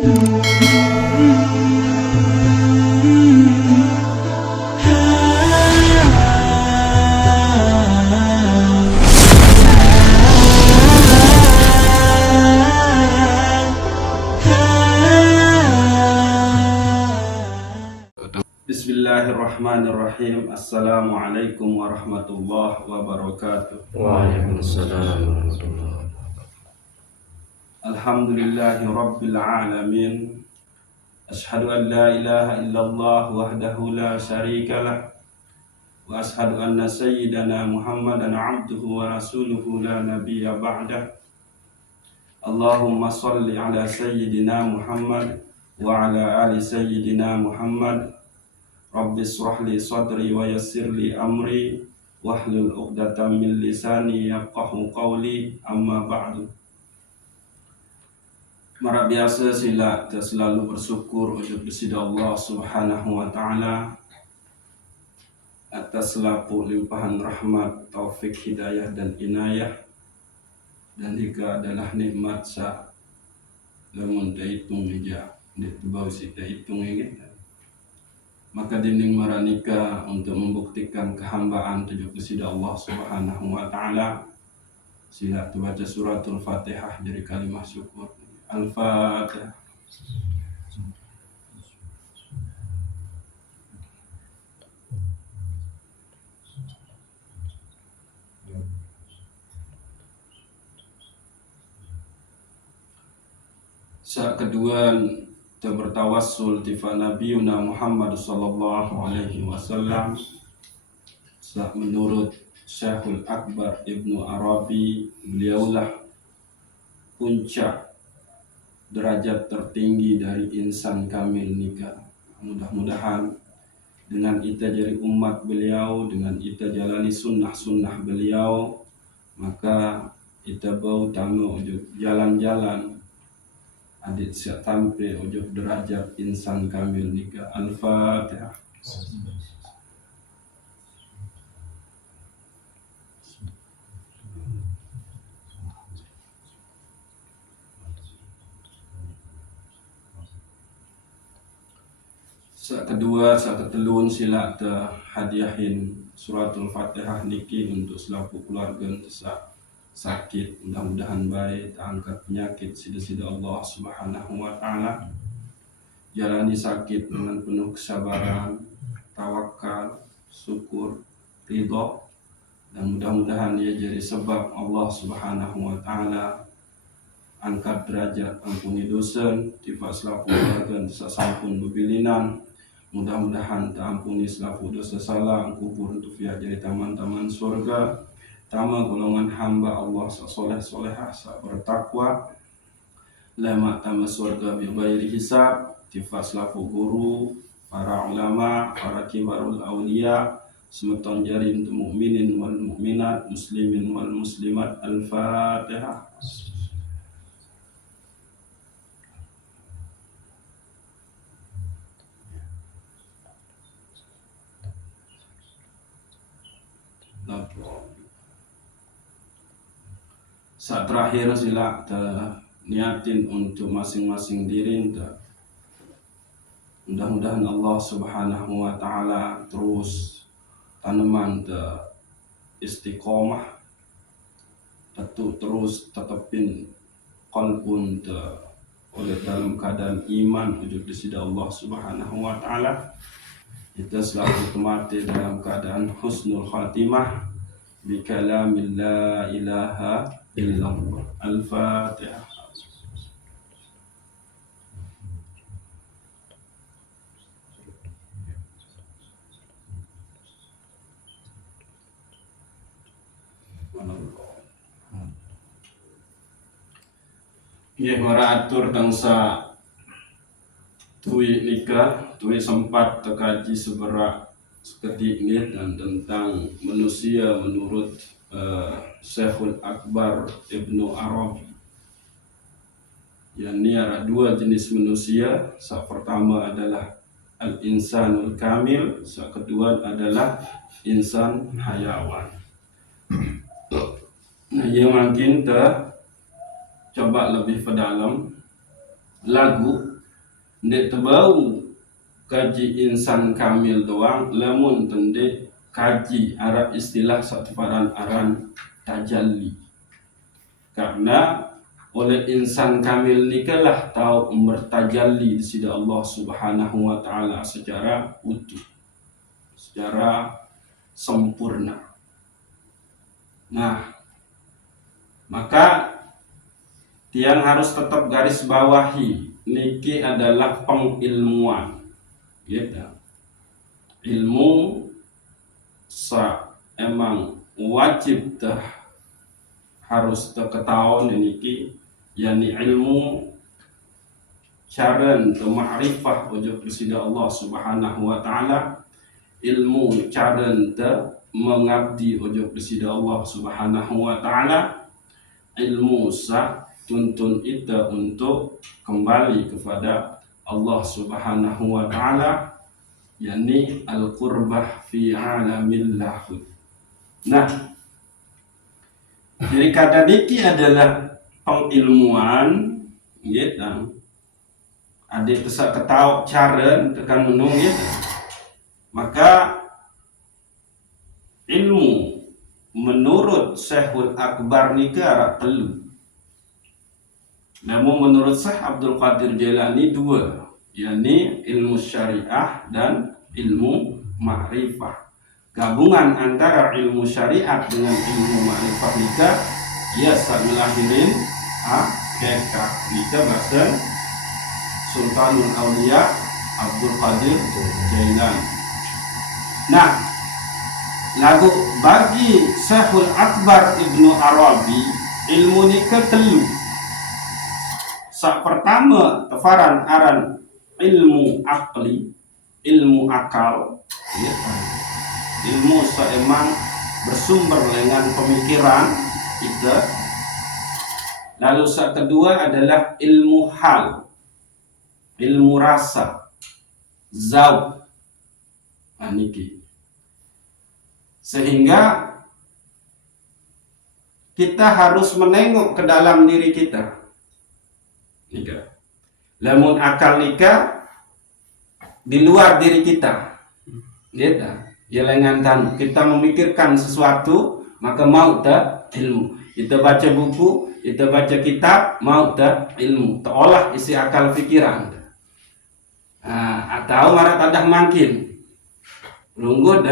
Bismillahirrahmanirrahim. Assalamualaikum warahmatullahi wabarakatuh. Waalaikumsalam warahmatullahi Alhamdulillahi rabbil alamin. Ashhadu an la ilaha illallah wahdahu la syarikalah. Wa ashhadu anna sayyidana Muhammadan abduhu wa rasuluhu la nabiyya ba'dah. Allahumma salli ala sayyidina Muhammad wa ala ali sayyidina Muhammad. Rabbi shrah li sadri wa yassir li amri wahlul 'uqdatam min lisani yafqahu qawli, amma ba'du. Mara biasa sila selalu bersyukur kepada Allah Subhanahu wa taala atas selaku limpahan rahmat, taufik, hidayah dan inayah, dan jika adalah nikmat sa lamun dihitung aja ditebau si dihitung ini, maka dinding maranika untuk membuktikan kehambaan kepada Allah Subhanahu wa taala. Sila baca suratul Fatihah dari kalimat syukur. Al-Fatihah. Saat kedua kita bertawassul tifa Nabiuna Muhammad sallallahu alaihi wasallam. Menurut Syekhul Akbar Ibnu Arabi, beliaulah puncak derajat tertinggi dari insan kamil nikah. Mudah-mudahan dengan kita jadi umat beliau, dengan kita jalani sunnah-sunnah beliau, maka kita bau tamu jalan-jalan adik siap sampai ujuk derajat insan kamil nikah. Al-Fatihah. Saat kedua, saat ketelun sila te hadiahin suratul Fatihah niki untuk selaku keluarga sa sakit, mudah-mudahan baik, angkat penyakit sida-sida Allah Subhanahu wa taala. Jalani sakit dengan penuh kesabaran, tawakal, syukur, ridha, dan mudah-mudahan ia jadi sebab Allah Subhanahu wa taala angkat derajat, ampuni dosa, tifa selaku keluarga sa sampun bebilinan. Mudah-mudahan terampuni selaku dosa salah, kubur untuk via jadi taman-taman surga, tama golongan hamba Allah soleh-solehah sa bertakwa, lama tama surga bi ghairi hisab, tifa selaku guru, para ulama, para kibarul awliya, semeton jari untuk mukminin wal mukminat, muslimin wal muslimat. Al-Fatihah. Saat terakhir sila niatin untuk masing-masing diri. Mudah-mudahan Allah Subhanahu wa taala terus tanaman istiqomah, terus tetapin qalbun oleh dalam keadaan iman wujud di Allah Subhanahu wa taala. Kita selalu mati dalam keadaan husnul khatimah bi kalamil la ilaha illallah. Al-Fatihah. Ya, maratur tangsa tui nikah, tui sempat terkaji seberak seketik ini dan tentang manusia menurut Syekhul Akbar Ibnu Arabi. Ini ada dua jenis manusia. Yang pertama adalah al-insanul kamil, yang kedua adalah insan hayawan. Nah, yang makin coba lebih dalam lagu ndek tebau kaji insan kamil doang, lamun tende kaji Arab istilah satu paran aran tajalli. Karena oleh insan kamil nikalah tahu bertajalli di sisi Allah Subhanahu wa taala secara utuh, secara sempurna. Nah, maka tiang harus tetap garis bawahi niki adalah pengilmuan, gitu. Ilmu emang wajib harus ketahuan niki, yakni ilmu caran ma'rifah ujug kesida Allah Subhanahu wa taala, ilmu caran mengabdi ujug kesida Allah Subhanahu wa taala, ilmu tuntun kita untuk kembali kepada Allah Subhanahu wa taala, yakni al-qurbah fi alamil lahud. Nah, jadi kata niki adalah pengilmuan, gitu. Adik kesak ketahu cara tekan menung, gitu. Maka ilmu menurut Syekhul Akbar nika arak telu. Namun menurut Syekh Abdul Qadir Jailani dua, yakni ilmu syariah dan ilmu ma'rifah. Gabungan antara ilmu syariat dengan ilmu ma'rifah nika ia samilahirin hakikat nika bahasa Sultanul Aulia Abdul Qadir Jailani. Nah, lagu bagi Syekhul Akbar Ibnu Arabi ilmu nika telu. Sak pertama tefaran aran ilmu akli, ilmu akal, ya. Ilmu seemang bersumber dengan pemikiran kita. Lalu sak kedua adalah ilmu hal, ilmu rasa, zauq, niki. Sehingga kita harus menengok ke dalam diri kita. Nika. Lamun akal nika di luar diri kita. Gitu. Ya lengan kita memikirkan sesuatu, maka mau ilmu. Kita baca buku, kita baca kitab, mau ilmu. Terolah isi akal pikiran. Atau marat adah makin. Lunggu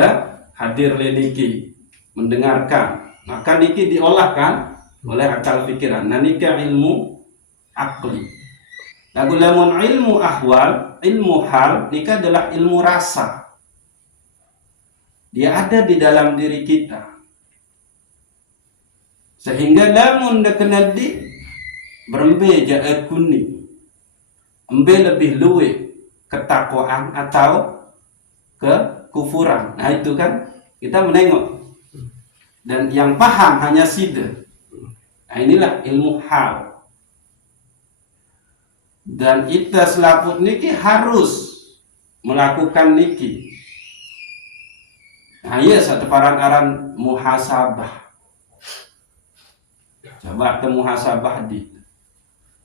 hadir leniki mendengarkan. Maka niki diolahkan oleh akal pikiran. Nah nika ilmu akli. Lagu lamun ilmu ahwal, ilmu hal, nika adalah ilmu rasa. Dia ada di dalam diri kita. Sehingga lamun dekenadi berembe jae kuning. Embe lebih luwe ketakwaan atau kekufuran. Nah itu kan kita menengok. Dan yang paham hanya sida. Nah inilah ilmu hal. Dan kita selaput niki harus melakukan niki. Nah iya satu paran aran muhasabah. Coba muhasabah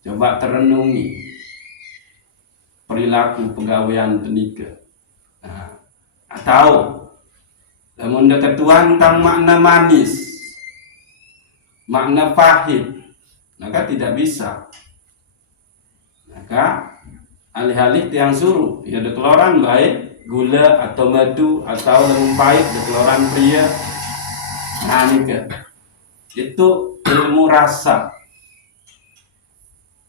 coba terenungi perilaku pegawaian tenika. Nah, atau namun ketuan tentang makna manis, makna pahit, maka tidak bisa. Maka alih-alih yang suruh ya dekeloran baik gula atau madu atau lemon pahit dekeloran pria. Nah nika itu ilmu rasa.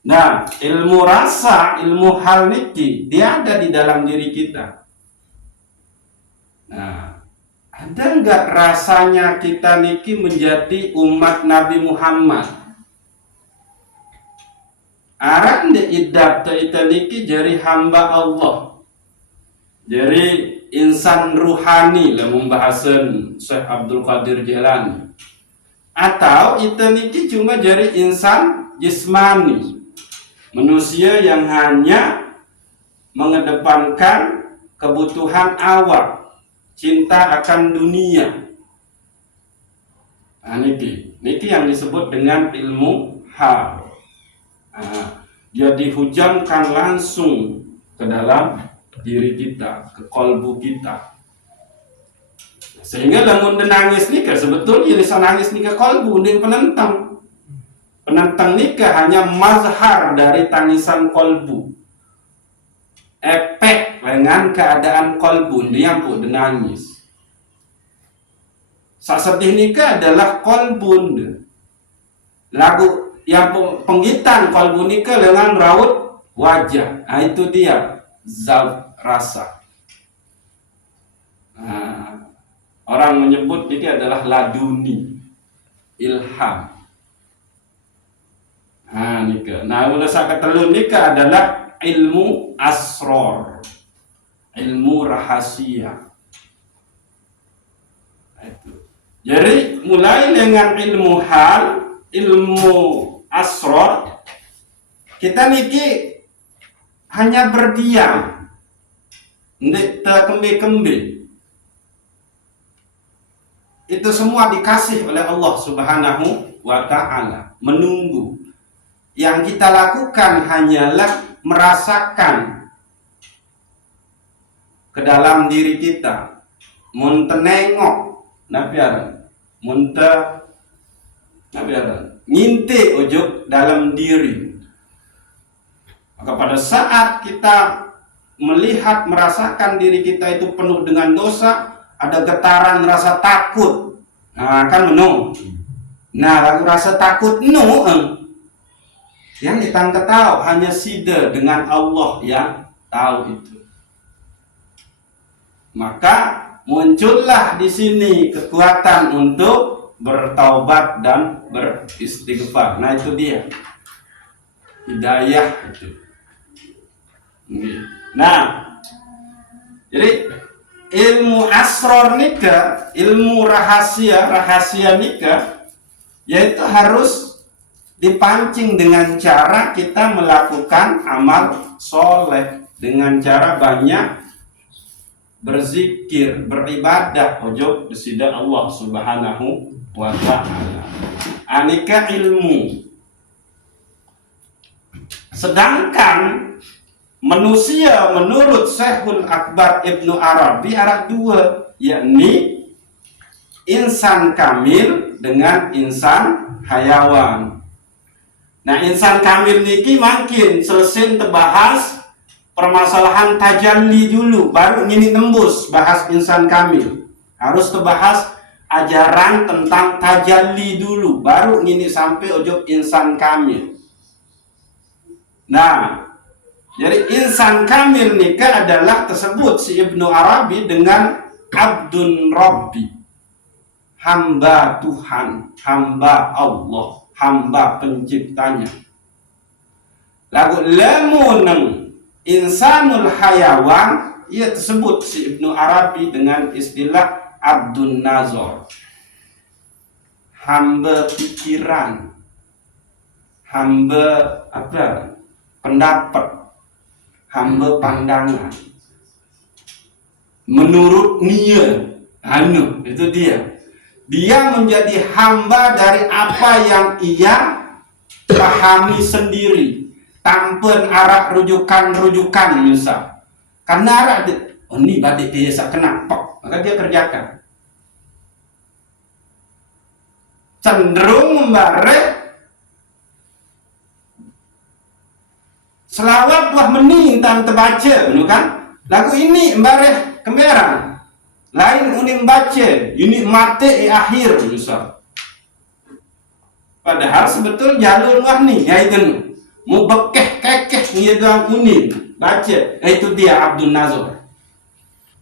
Nah ilmu rasa, ilmu hal niki dia ada di dalam diri kita. Nah ada enggak rasanya kita niki menjadi umat Nabi Muhammad? Aran de idap ita niki jari hamba Allah, jari insan ruhani lah membahasan Syekh Abdul Qadir Jailani, atau ita niki cuma jari insan jismani, manusia yang hanya mengedepankan kebutuhan awal, cinta akan dunia. Nah, niki yang disebut dengan ilmu hal. Dia dihujamkan langsung ke dalam diri kita, ke kolbu kita. Sehingga lamun nangis nikah sebetulnya rasa nangis nikah kolbu dan penentang nikah hanya mazhar dari tangisan kolbu, efek dengan keadaan kolbu yang pun nangis. Sasedih nikah adalah kolbun, lagu yang penggitan kolbu nikah dengan raut wajah. Nah, itu dia zat rasa. Nah, orang menyebut ini adalah laduni, ilham. Nah, nikah. Nah, ulasa ketelun nikah adalah ilmu asror, ilmu rahasia. Itu. Jadi mulai dengan ilmu hal, ilmu asror, kita niki hanya berdiam, ndik terkembe-kembe. Itu semua dikasih oleh Allah Subhanahu wa Ta'ala. Menunggu. Yang kita lakukan hanyalah merasakan ke dalam diri kita, menengok nabiaran, nabiaran, nginte ojo dalam diri. Maka pada saat kita melihat, merasakan diri kita itu penuh dengan dosa, ada getaran rasa takut. Nah, kan menung. Nah, rasa takut yang kita tahu hanya sida dengan Allah yang tahu itu. Maka muncullah di sini kekuatan untuk bertaubat dan beristighfar. Nah, itu dia hidayah itu. Nah, jadi ilmu asror nikah, ilmu rahasia nikah, yaitu harus dipancing dengan cara kita melakukan amal soleh, dengan cara banyak berzikir, beribadah ojo disida Allah Subhanahu wa Ta'ala. Anika ilmu. Sedangkan manusia menurut Syekhul Akbar Ibnu Arabi ada dua, yakni insan kamil dengan insan hayawan. Nah, insan kamil niki makin selesai terbahas permasalahan tajalli dulu, baru ini tembus bahas insan kamil. Harus terbahas ajaran tentang tajalli dulu, baru ini sampai ujung insan kamil. Nah, jadi insan kamil nikah adalah tersebut si Ibnu Arabi dengan abdun rabbi, hamba Tuhan, hamba Allah, hamba penciptanya. Lagu lamuneng insanul hayawan, ia tersebut si Ibnu Arabi dengan istilah abdun nazar, hamba pikiran, hamba pendapat, hamba pandangan, menurut niat. Itu dia menjadi hamba dari apa yang ia pahami sendiri, tanpa arah rujukan misal. Karena arah ini badik dia kenapa, maka dia kerjakan. Cenderung membarek selawat wah meni tan terbaca, kan? Lagu ini membarek kembaran. Lain unik baca, unik mate akhir misal. Padahal sebetul jalur wah nih, yaitu mau bekeh kekeh dia doang unik baca. Itu dia Abdul Nazar.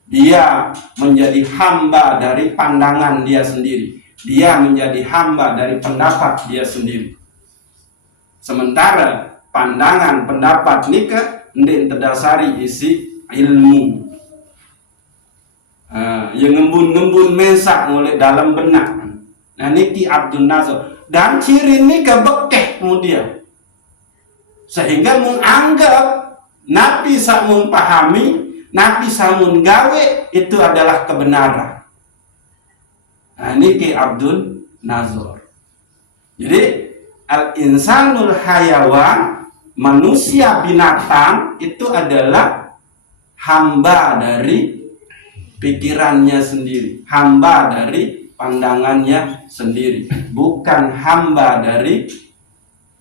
Dia menjadi hamba dari pandangan dia sendiri. Dia menjadi hamba dari pendapat dia sendiri. Sementara pandangan pendapat nikah ndek terdasari isi ilmu. Yang ngembun mesak mulai dalam benak. Nah, niki Abdul Nazar. Dan ciri nikah bekeh kemudian. Sehingga menganggap Nabi samun pahami, Nabi samun gawe itu adalah kebenaran. Nah, niki Abdul Nazar. Jadi al-insanul hayawan, manusia binatang itu adalah hamba dari pikirannya sendiri, hamba dari pandangannya sendiri, bukan hamba dari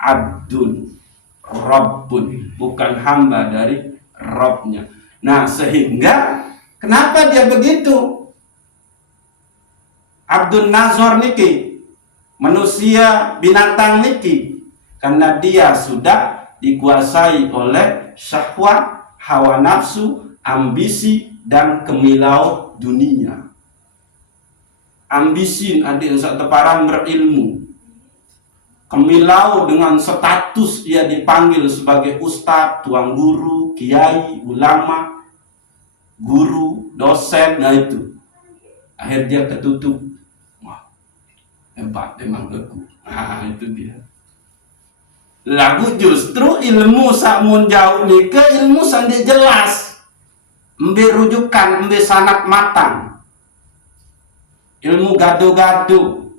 abdun, rabbun, bukan hamba dari Robnya. Nah, sehingga kenapa dia begitu? Abdun Nazor niki, manusia binatang niki, karena dia sudah dikuasai oleh syahwat, hawa nafsu, ambisi, dan kemilau dunia. Ambisi adik satu parang berilmu, kemilau dengan status dia dipanggil sebagai ustadz, tuang guru, kiai, ulama, guru, dosen. Nah itu akhir dia ketutup. Wah, hebat memang aku. Nah itu dia. Lagu justru ilmu sakmun jauh ni ke ilmu sandi jelas, embe rujukan, embe sanat matang, ilmu gado-gado,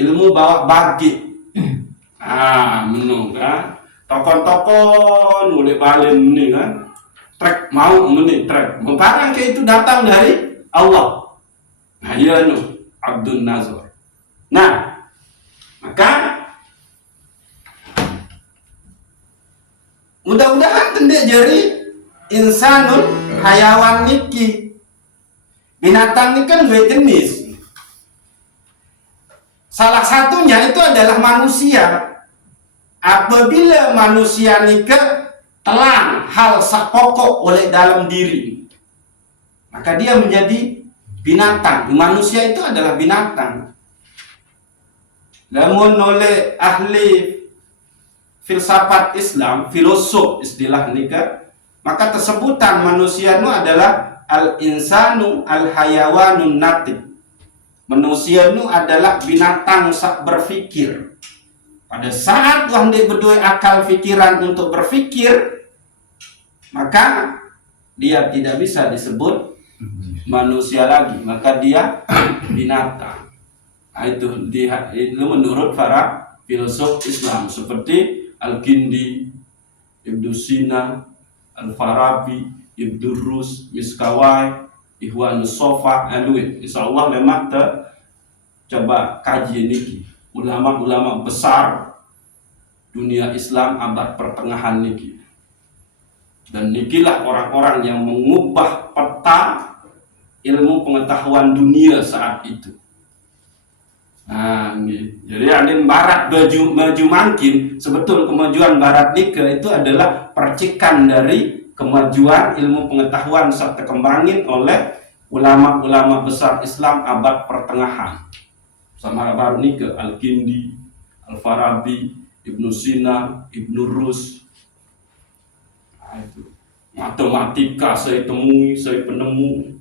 ilmu bawa bagi. Menung kan, tokon-tokon mulai balen ni kan, trek mau menit trek, memparang ke itu datang dari Allah. Nah iya nu Abdun Nazor. Nah maka mudah-mudahan tende jadi insanul hayawan niki. Binatang ini kan dua jenis. Salah satunya itu adalah manusia. Apabila manusia nika telan hal sapokok oleh dalam diri, maka dia menjadi binatang. Manusia itu adalah binatang. Namun oleh ahli filsafat Islam, filosof istilah nikah, maka tersebutan manusia itu adalah al-insanu al-hayawanun natik. Manusia itu adalah binatang sak berfikir. Pada saat hendak berdua akal pikiran untuk berfikir, maka dia tidak bisa disebut manusia lagi, maka dia binatang. Nah, itu menurut para filosof Islam seperti Al-Kindi, Ibnu Sina, Al-Farabi, Ibnu Rus, Miskawai, Ikhwanus Sofa, Aluin. Insyaallah memang coba kaji niki ulama-ulama besar dunia Islam abad pertengahan niki. Dan nikilah orang-orang yang mengubah peta ilmu pengetahuan dunia saat itu. Nah, jadi adin barat maju makin, sebetul kemajuan barat nika itu adalah percikan dari kemajuan ilmu pengetahuan serta kembangin oleh ulama-ulama besar Islam abad pertengahan. Sama baru nika Al-Kindi, Al-Farabi, Ibnu Sina, Ibnu Rus. Nah, itu matematika saya temui, saya penemu,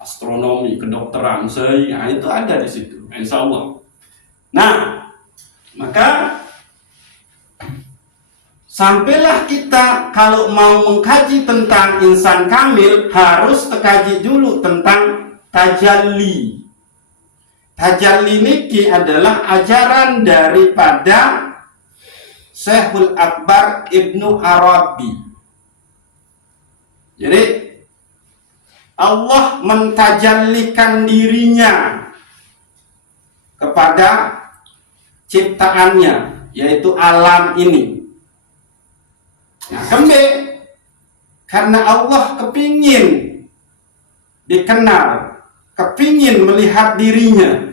astronomi, kedokteran saya, nah, itu ada di situ. Insya Allah. Nah, maka sampailah kita kalau mau mengkaji tentang insan kamil harus terkaji dulu tentang tajalli. Tajalli niki adalah ajaran daripada Syekhul Akbar Ibnu Arabi. Jadi Allah mentajallikan dirinya kepada ciptaannya, yaitu alam ini. Nah, karena Allah kepingin dikenal, kepingin melihat dirinya,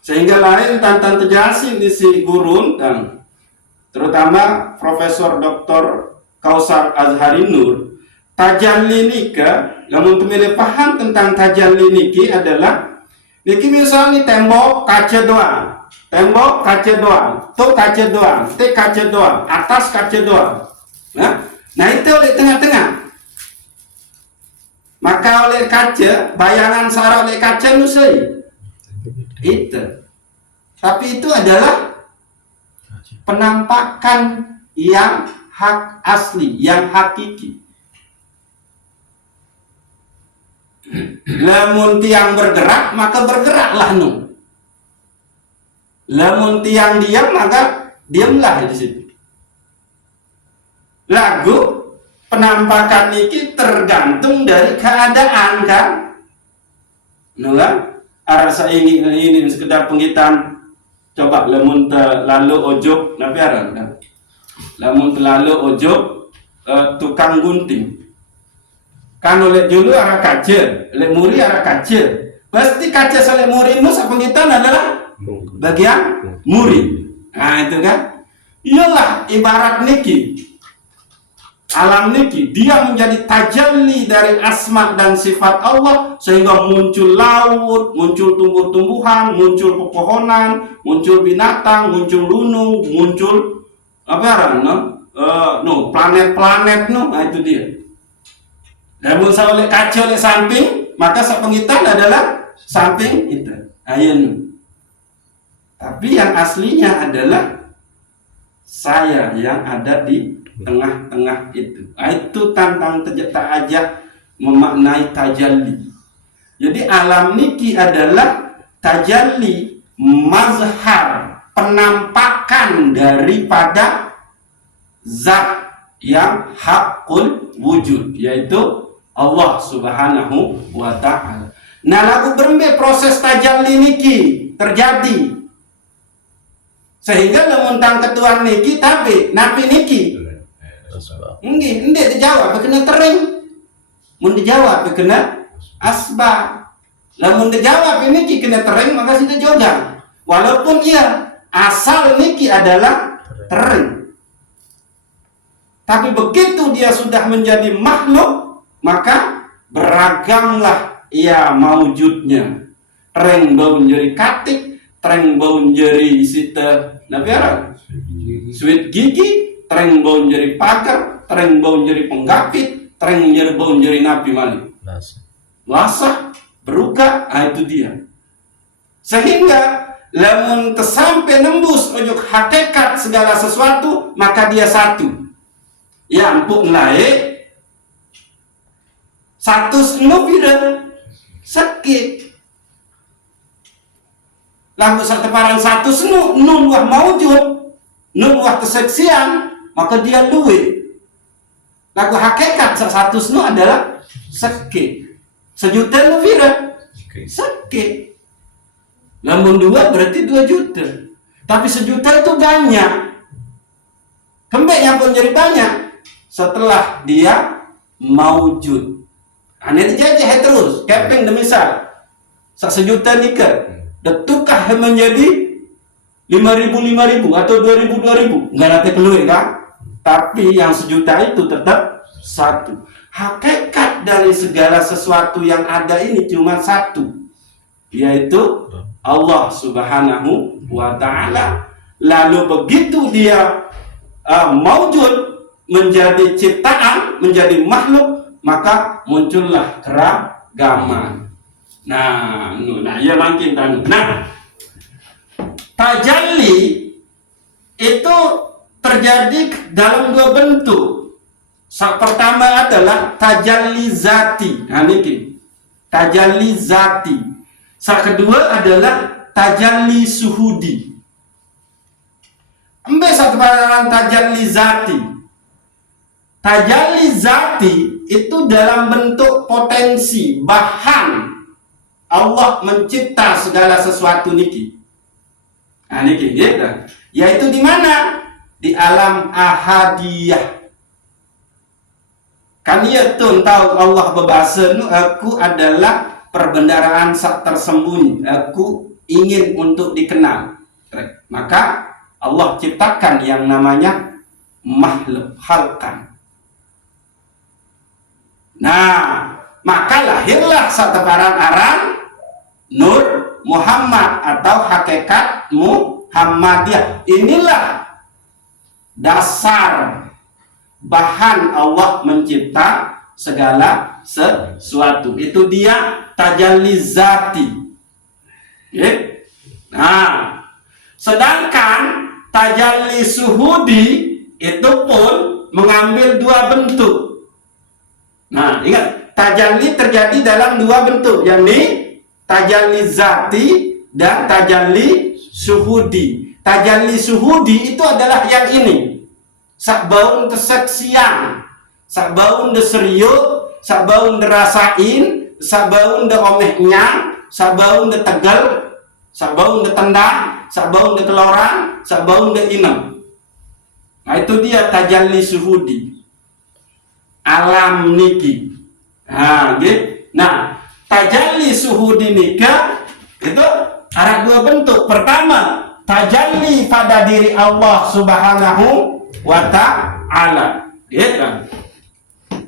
sehingga lain tantan terjelasin di si gurun dan terutama Profesor Dr. Kausar Azhari Nur, tajalli nika, namun pemilih paham tentang tajalli niki adalah niki misalnya tembok kaca doang, tembok kaca doang, tuh kaca doang, te kaca doang, atas kaca doang. Nah itu oleh tengah-tengah. Maka oleh kaca, bayangan sarah oleh kaca nusai. Itu. Tapi itu adalah penampakan yang hak asli, yang hakiki. Lamun tiang bergerak maka bergeraklah nu. Lamun tiang diam maka diamlah di situ. Lagu penampakan niki tergantung dari keadaan kan. Kan? Arasa ini sekedar penghitan. Coba lamun terlalu ojok nabi aran kan. Lamun terlalu ojok tukang gunting. Kan oleh julu arah kaca, oleh muri arah kaca. Pasti kaca oleh muri nu penghitan adalah bagian muri. Nah itu kan. Iyalah ibarat niki. Alam niki dia menjadi tajalli dari asma dan sifat Allah sehingga muncul laut, muncul tumbuh-tumbuhan, muncul pepohonan, muncul binatang, muncul lunung, muncul planet-planet nah itu dia. Dan muncul oleh kaca oleh samping, maka sepengitan adalah samping itu. Ayun. Tapi yang aslinya adalah saya yang ada di tengah-tengah itu. Itu tantang tak aja memaknai tajalli. Jadi alam niki adalah tajalli, mazhar, penampakan daripada zat yang hakul wujud, yaitu Allah Subhanahu wa ta'ala. Nah lagu berembe proses tajalli niki terjadi sehingga lemuntang ketuan niki tapi napi niki Enggak dijawab, kena tering. Mun dijawab kena asbab. Lamun dijawab ini kena tering maka sudah jodoh. Walaupun ia asal niki adalah tering. Tapi begitu dia sudah menjadi makhluk, maka beragamlah ia maujudnya. Tering bau menjadi katik, tering bau menjadi sita nabiara. Sweet gigi, tereng bau menjadi pagar, tereng bau menjadi penggapit, tereng bau menjadi nabi malik. Lasah, beruka, itu dia. Sehingga lamun tersampai nembus ujuk hakikat segala sesuatu, maka dia satu. Ya ampun laik, satu senubida sakit. Lalu satu parang satu senu, nun wah maujud, nun wah keseksian, maka dia luwe. Lagu hakikat satu senu adalah sakit. Sejuta nubida sakit. Lamun dua berarti 2 juta. Tapi sejuta itu banyak. Kembeknya pun jadi banyak setelah dia maujud. Aneh dijajah terus. Keping demi misal. Sejuta nikah. Detukah menjadi 5.000 atau 2.000 enggak nanti keluar kan? Tapi yang sejuta itu tetap satu. Hakikat dari segala sesuatu yang ada ini cuma satu, yaitu Allah Subhanahu wa ta'ala. Lalu begitu dia maujud menjadi ciptaan, menjadi makhluk, maka muncullah keragaman. Nah, ya makin tanu. Nah, tajalli itu terjadi dalam 2 bentuk. Pertama adalah tajalli zati. Nah, ini tajalli zati. Kedua adalah tajalli suhudi. Satu paragraf tajalli zati. Tajalli zati itu dalam bentuk potensi, bahan Allah mencipta segala sesuatu niki. Nah, niki gitu. Yaitu di mana? Di alam ahadiyah. Kan ia tuh tahu Allah berbahasa, aku adalah perbendaraan tersembunyi. Aku ingin untuk dikenal. Maka Allah ciptakan yang namanya makhluk khalqan. Nah, maka lahirlah satu barang aran Nur Muhammad atau hakikat Muhammadiyah. Inilah dasar bahan Allah mencipta segala sesuatu. Itu dia tajalli zati. Nah, sedangkan tajalli suhudi itu pun mengambil 2 bentuk. Nah, ingat, tajalli terjadi dalam 2 bentuk, yakni tajalli zati dan tajalli suhudi. Tajalli suhudi itu adalah yang ini. Sakbaun kesaksian, sabaun de seriuk, sabaun de rasain, sabaun de omeh nyang, sabaun de tegal, sabaun de tendang, sabaun de kelorang, sabaun de inem. Nah itu dia tajalli syuhudi, alam niki. Nah, gitu. Nah, tajalli syuhudi nika itu ada dua bentuk. Pertama, tajalli pada diri Allah Subhanahu wa ta'ala. Gitu.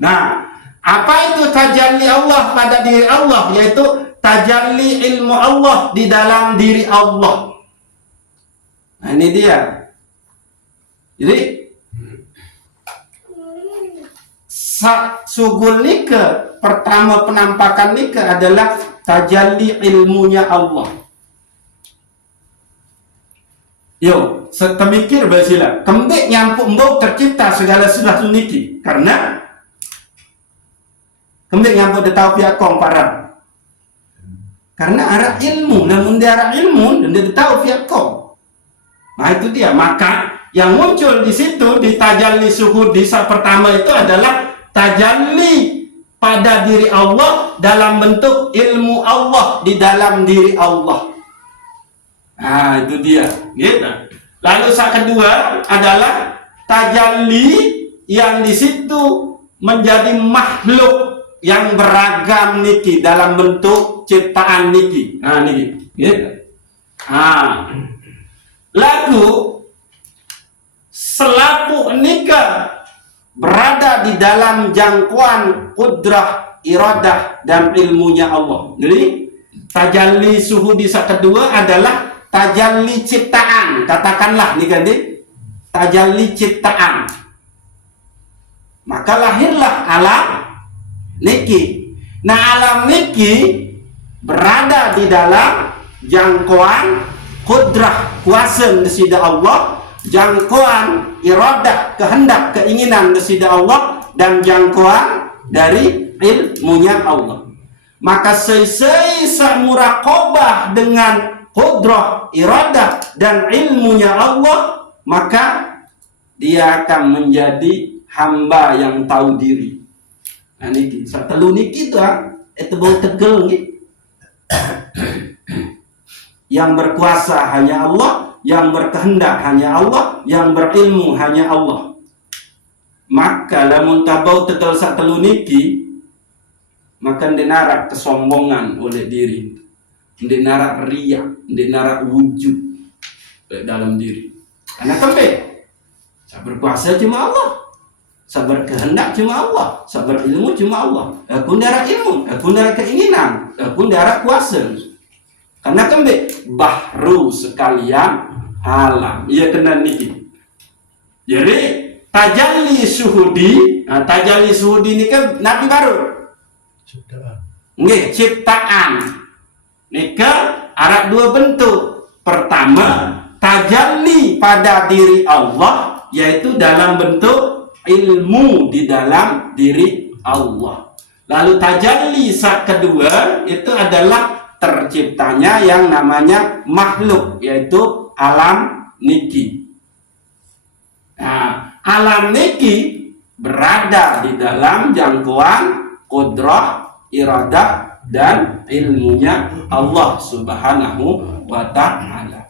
Nah, apa itu tajalli Allah pada diri Allah? Yaitu tajalli ilmu Allah di dalam diri Allah. Nah, ini dia. Jadi sugul nika, pertama penampakan nika adalah tajalli ilmunya Allah. Yo, setemikir bersila. Kembik nyampuk mbok tercipta segala sesuatu niki. Karena kembik nyampuk de tahu pihak kong parang. Karena arah ilmu, namun dia arah ilmu dan dia tahu pihak kong. Nah itu dia. Maka yang muncul di situ di tajalli syuhudi pertama itu adalah tajalli pada diri Allah dalam bentuk ilmu Allah di dalam diri Allah. Nah itu dia, gitu. Lalu yang kedua adalah tajalli yang di situ menjadi makhluk yang beragam niki dalam bentuk ciptaan niki. Nah niki, gitu. Nah, lalu selaku nikah berada di dalam jangkauan kudrah, iradah dan ilmunya Allah. Jadi tajalli syuhudi kedua adalah tajalli ciptaan. Katakanlah nih ganti tajalli ciptaan. Maka lahirlah alam niki. Nah alam niki berada di dalam jangkauan kudrah kuasa dari Allah, jangkauan iradah kehendak keinginan dari Allah, dan jangkauan dari ilmunya Allah. Maka seisai muraqabah dengan kudrah, iradah dan ilmunya Allah, maka dia akan menjadi hamba yang tahu diri. Nah niki satelu niki itu itu bau tegel nih. Yang berkuasa hanya Allah, yang berkehendak hanya Allah, yang berilmu hanya Allah. Maka lamun tabau tegal satelu niki, maka dinarak kesombongan oleh diri, dinarak riya, dinarak wujud dalam diri. Karena kembali, saya berkuasa cuma Allah, saya berkehendak cuma Allah, saya berilmu cuma Allah. Aku darat ilmu, aku darat keinginan, aku darat kuasa. Karena kembali bahru sekalian alam, ia kena niki. Jadi tajalli syuhudi, nah, tajalli syuhudi ini kan nabi baru. Ciptaan. Nggih, ciptaan. Nika ada dua bentuk. Pertama, tajalli pada diri Allah, yaitu dalam bentuk ilmu di dalam diri Allah. Lalu tajalli kedua itu adalah terciptanya yang namanya makhluk, yaitu alam niki. Nah, alam niki berada di dalam jangkauan kudrah, iradah dan ilmunya Allah Subhanahu wa ta'ala.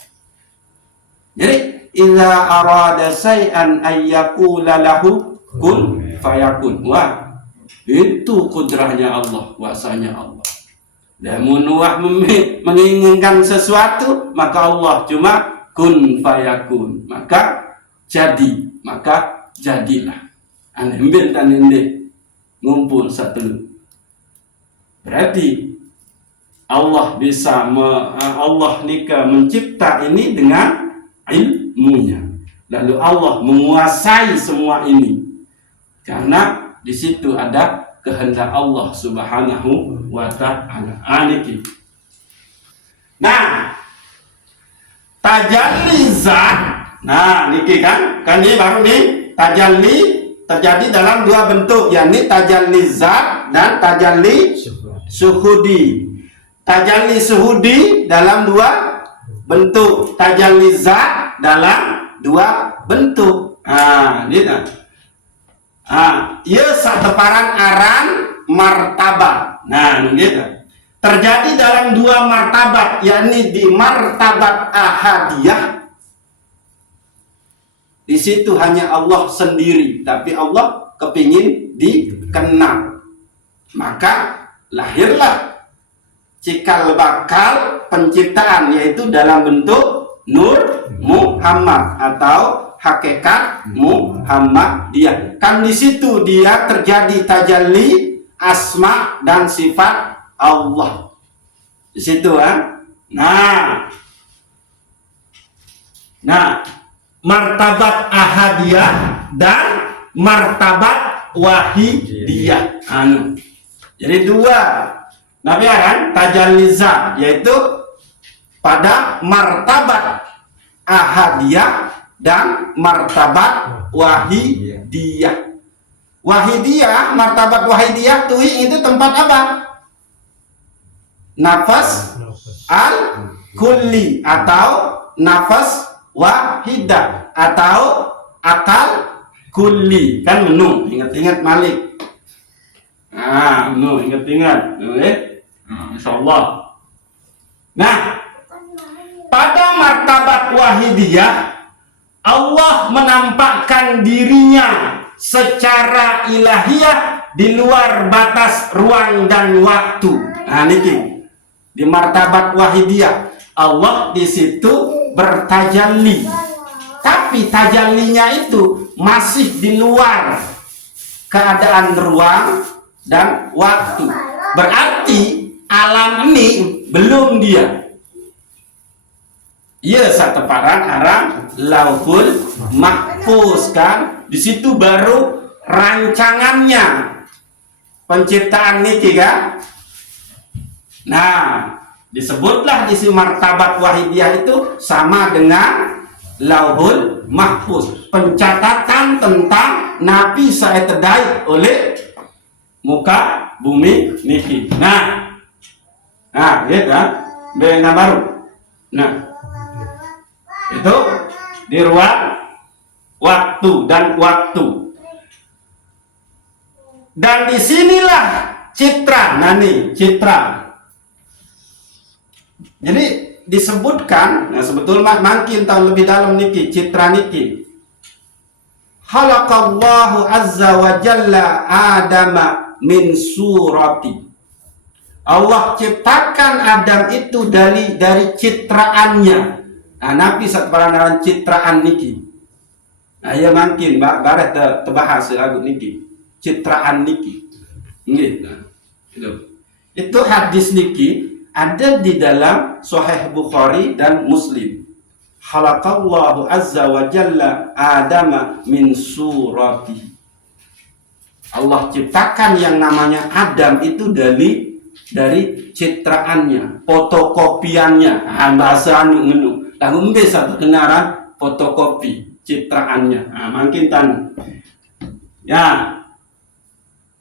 Jadi idza arada syai'an ay yaqula lahu kun fayakun. Wah, itu kudrahnya Allah, kuasanya Allah. Dan Nuh menginginkan sesuatu, maka Allah cuma kun fayakun, maka jadi, maka jadilah. Aneh dan ende ngumpul satu. Berarti Allah bisa Allah nika mencipta ini dengan ilmunya. Lalu Allah menguasai semua ini. Karena di situ ada kehendak Allah Subhanahu wa ta'ala. Aniki. Nah, tajalli zat. Nah, niki kan ini baru nih tajalli terjadi dalam dua bentuk, yakni tajalli zat dan tajalli syuhudi. Tajalli syuhudi dalam dua bentuk, tajalli zat dalam dua bentuk. Nah, ini Ia sateparan aran martabat. Nah, gitu. Terjadi dalam dua martabat, yakni di martabat ahadiyah. Di situ hanya Allah sendiri, tapi Allah kepingin dikenal. Maka lahirlah cikal bakal penciptaan, yaitu dalam bentuk Nur Muhammad atau hakikat Muhammadiyah. Kan di situ dia terjadi tajalli asma dan sifat Allah. Di situ kan. Nah, martabat ahadiyah dan martabat wahidiyah. Jadi dua. Nabi kan tajalli zat, yaitu pada martabat ahadiyah dan martabat wahidiyah. Wahidiyah, martabat wahidiyah tuh itu tempat apa? Nafas al-kulli atau nafas wahidah atau akal kulli. Kan menu, ingat-ingat Malik. Menu, ingat-ingat. Insyaallah. Nah, pada martabat wahidiyah Allah menampakkan dirinya secara ilahiyah di luar batas ruang dan waktu. Niki di martabat wahidiyah Allah di situ bertajalli, tapi tajallinya itu masih di luar keadaan ruang dan waktu. Berarti alam ini belum dia. Ia sateparan aran lauhul mahfuz kan. Di situ baru rancangannya penciptaan niki kan. Nah, disebutlah di martabat wahidiyah itu sama dengan lauhul mahfuz, pencatatan tentang nabi saya terdai oleh muka bumi niki. Nah, lihat kan, benda baru. Nah, itu di ruang waktu dan waktu. Dan disinilah citra, citra. Jadi disebutkan, sebetulnya makin tahun lebih dalam niki citra niki. Khalaqallahu azza wa jalla Adama min surati. Allah ciptakan Adam itu dari citraannya. Nabi satparanan citraan niki. Ya makin barat terbahas lagu niki. Citraan niki. Itu hadis niki ada di dalam Sahih Bukhari dan Muslim. Khalaqallahu azza wa jalla Adama min surati. Allah ciptakan yang namanya Adam itu dari citraannya, fotokopiannya. Bahasa menu. Lagu bisa kenaran fotokopi citraannya. Makin tan. Ya.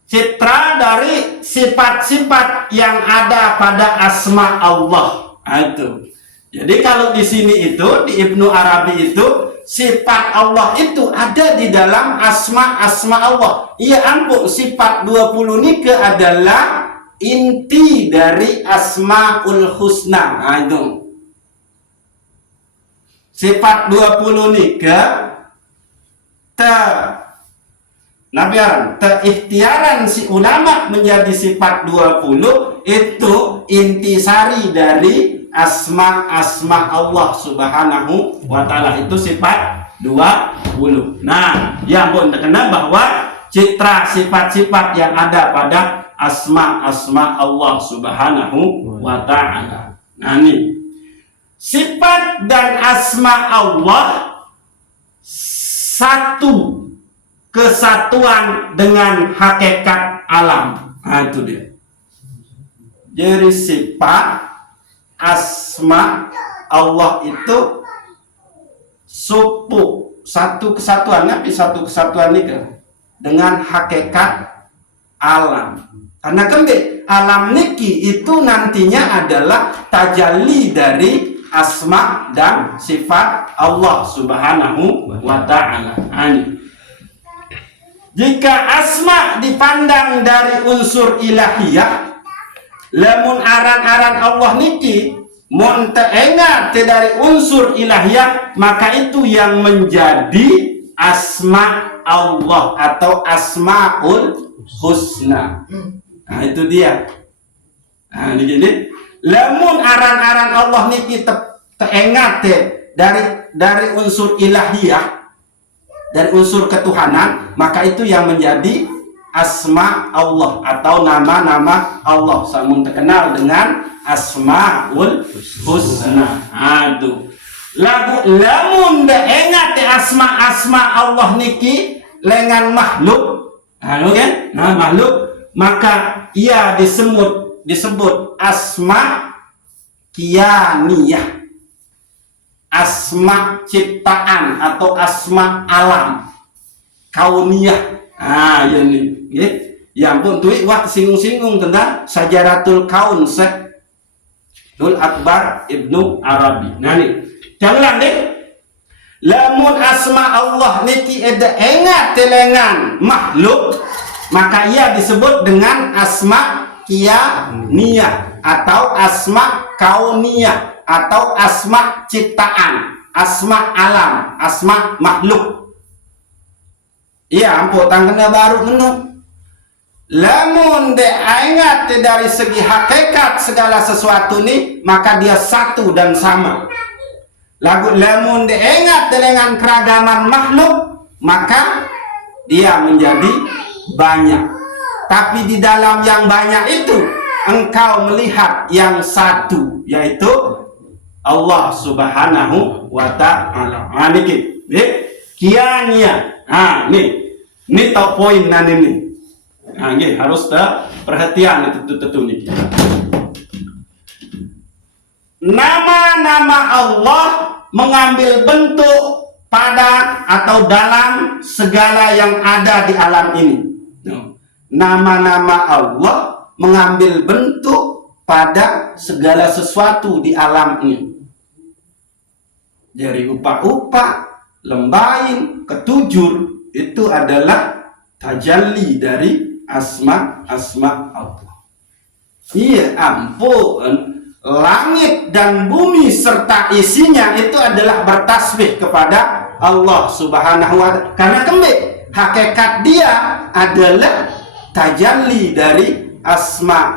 Citra dari sifat-sifat yang ada pada asma Allah. Itu. Jadi kalau di sini itu di Ibnu Arabi itu sifat Allah itu ada di dalam asma Allah. Iya ampun, sifat 20 ini adalah inti dari Asmaul Husna. Itu. Sifat 20 ini ikhtiaran si ulama menjadi sifat 20 itu intisari dari asma Allah subhanahu wa ta'ala. Itu sifat 20. Nah, yang pun terkena bahwa citra sifat-sifat yang ada pada asma Allah subhanahu wa ta'ala. Nah ini sifat dan asma Allah satu kesatuan dengan hakikat alam. Itu dia. Jadi sifat asma Allah itu satu kesatuan, tapi satu kesatuan ini dengan hakikat alam. Karena alam niki itu nantinya adalah tajalli dari asma dan sifat Allah subhanahu wa ta'ala. Jika asma dipandang dari unsur ilahiyah, lamun aran-aran Allah niki mun teengat dari unsur ilahiyah, maka itu yang menjadi asma Allah atau asmaul husna. Nah itu dia. Nah ini lamun aran-aran Allah niki teengat dari unsur ilahiyah, dari unsur ketuhanan, maka itu yang menjadi asma Allah atau nama-nama Allah, samun terkenal dengan asmaul husna. Aduh, lamun ingat asma Allah niki lengan makhluk, makhluk, maka ia disebut asma kianiyah, asma ciptaan atau asma alam kauniyah. Ini ya ampun tuh wah singgung-singgung tentang Sajaratul Kaun Syekh Akbar Ibnu Arabi. Nah nih jangan deh, lamun asma Allah niki ada engat telengan makhluk, maka ia disebut dengan asma kianiyah atau asma kauniyah atau asma ciptaan, asma alam, asma makhluk. Iya, ampun tangkana baru menuk. Lamun ingat dari segi hakikat segala sesuatu ini, maka dia satu dan sama. Lamun ingat dengan keragaman makhluk, maka dia menjadi banyak. Tapi di dalam yang banyak itu, engkau melihat yang satu, yaitu Allah Subhanahu wa ta'ala. Nah, niki, kianiyah. Ini tau poin nanti nih. Nah, nggih harus perhatian itu niki. Nama-nama Allah mengambil bentuk pada atau dalam segala yang ada di alam ini. Nama-nama Allah mengambil bentuk pada segala sesuatu di alam ini. Dari upa-upa, lembain, ketujur, itu adalah tajalli dari asma Allah. Iya ampun, langit dan bumi serta isinya itu adalah bertasbih kepada Allah Subhanahu wa ta'ala. Karena hakikat dia adalah tajalli dari asma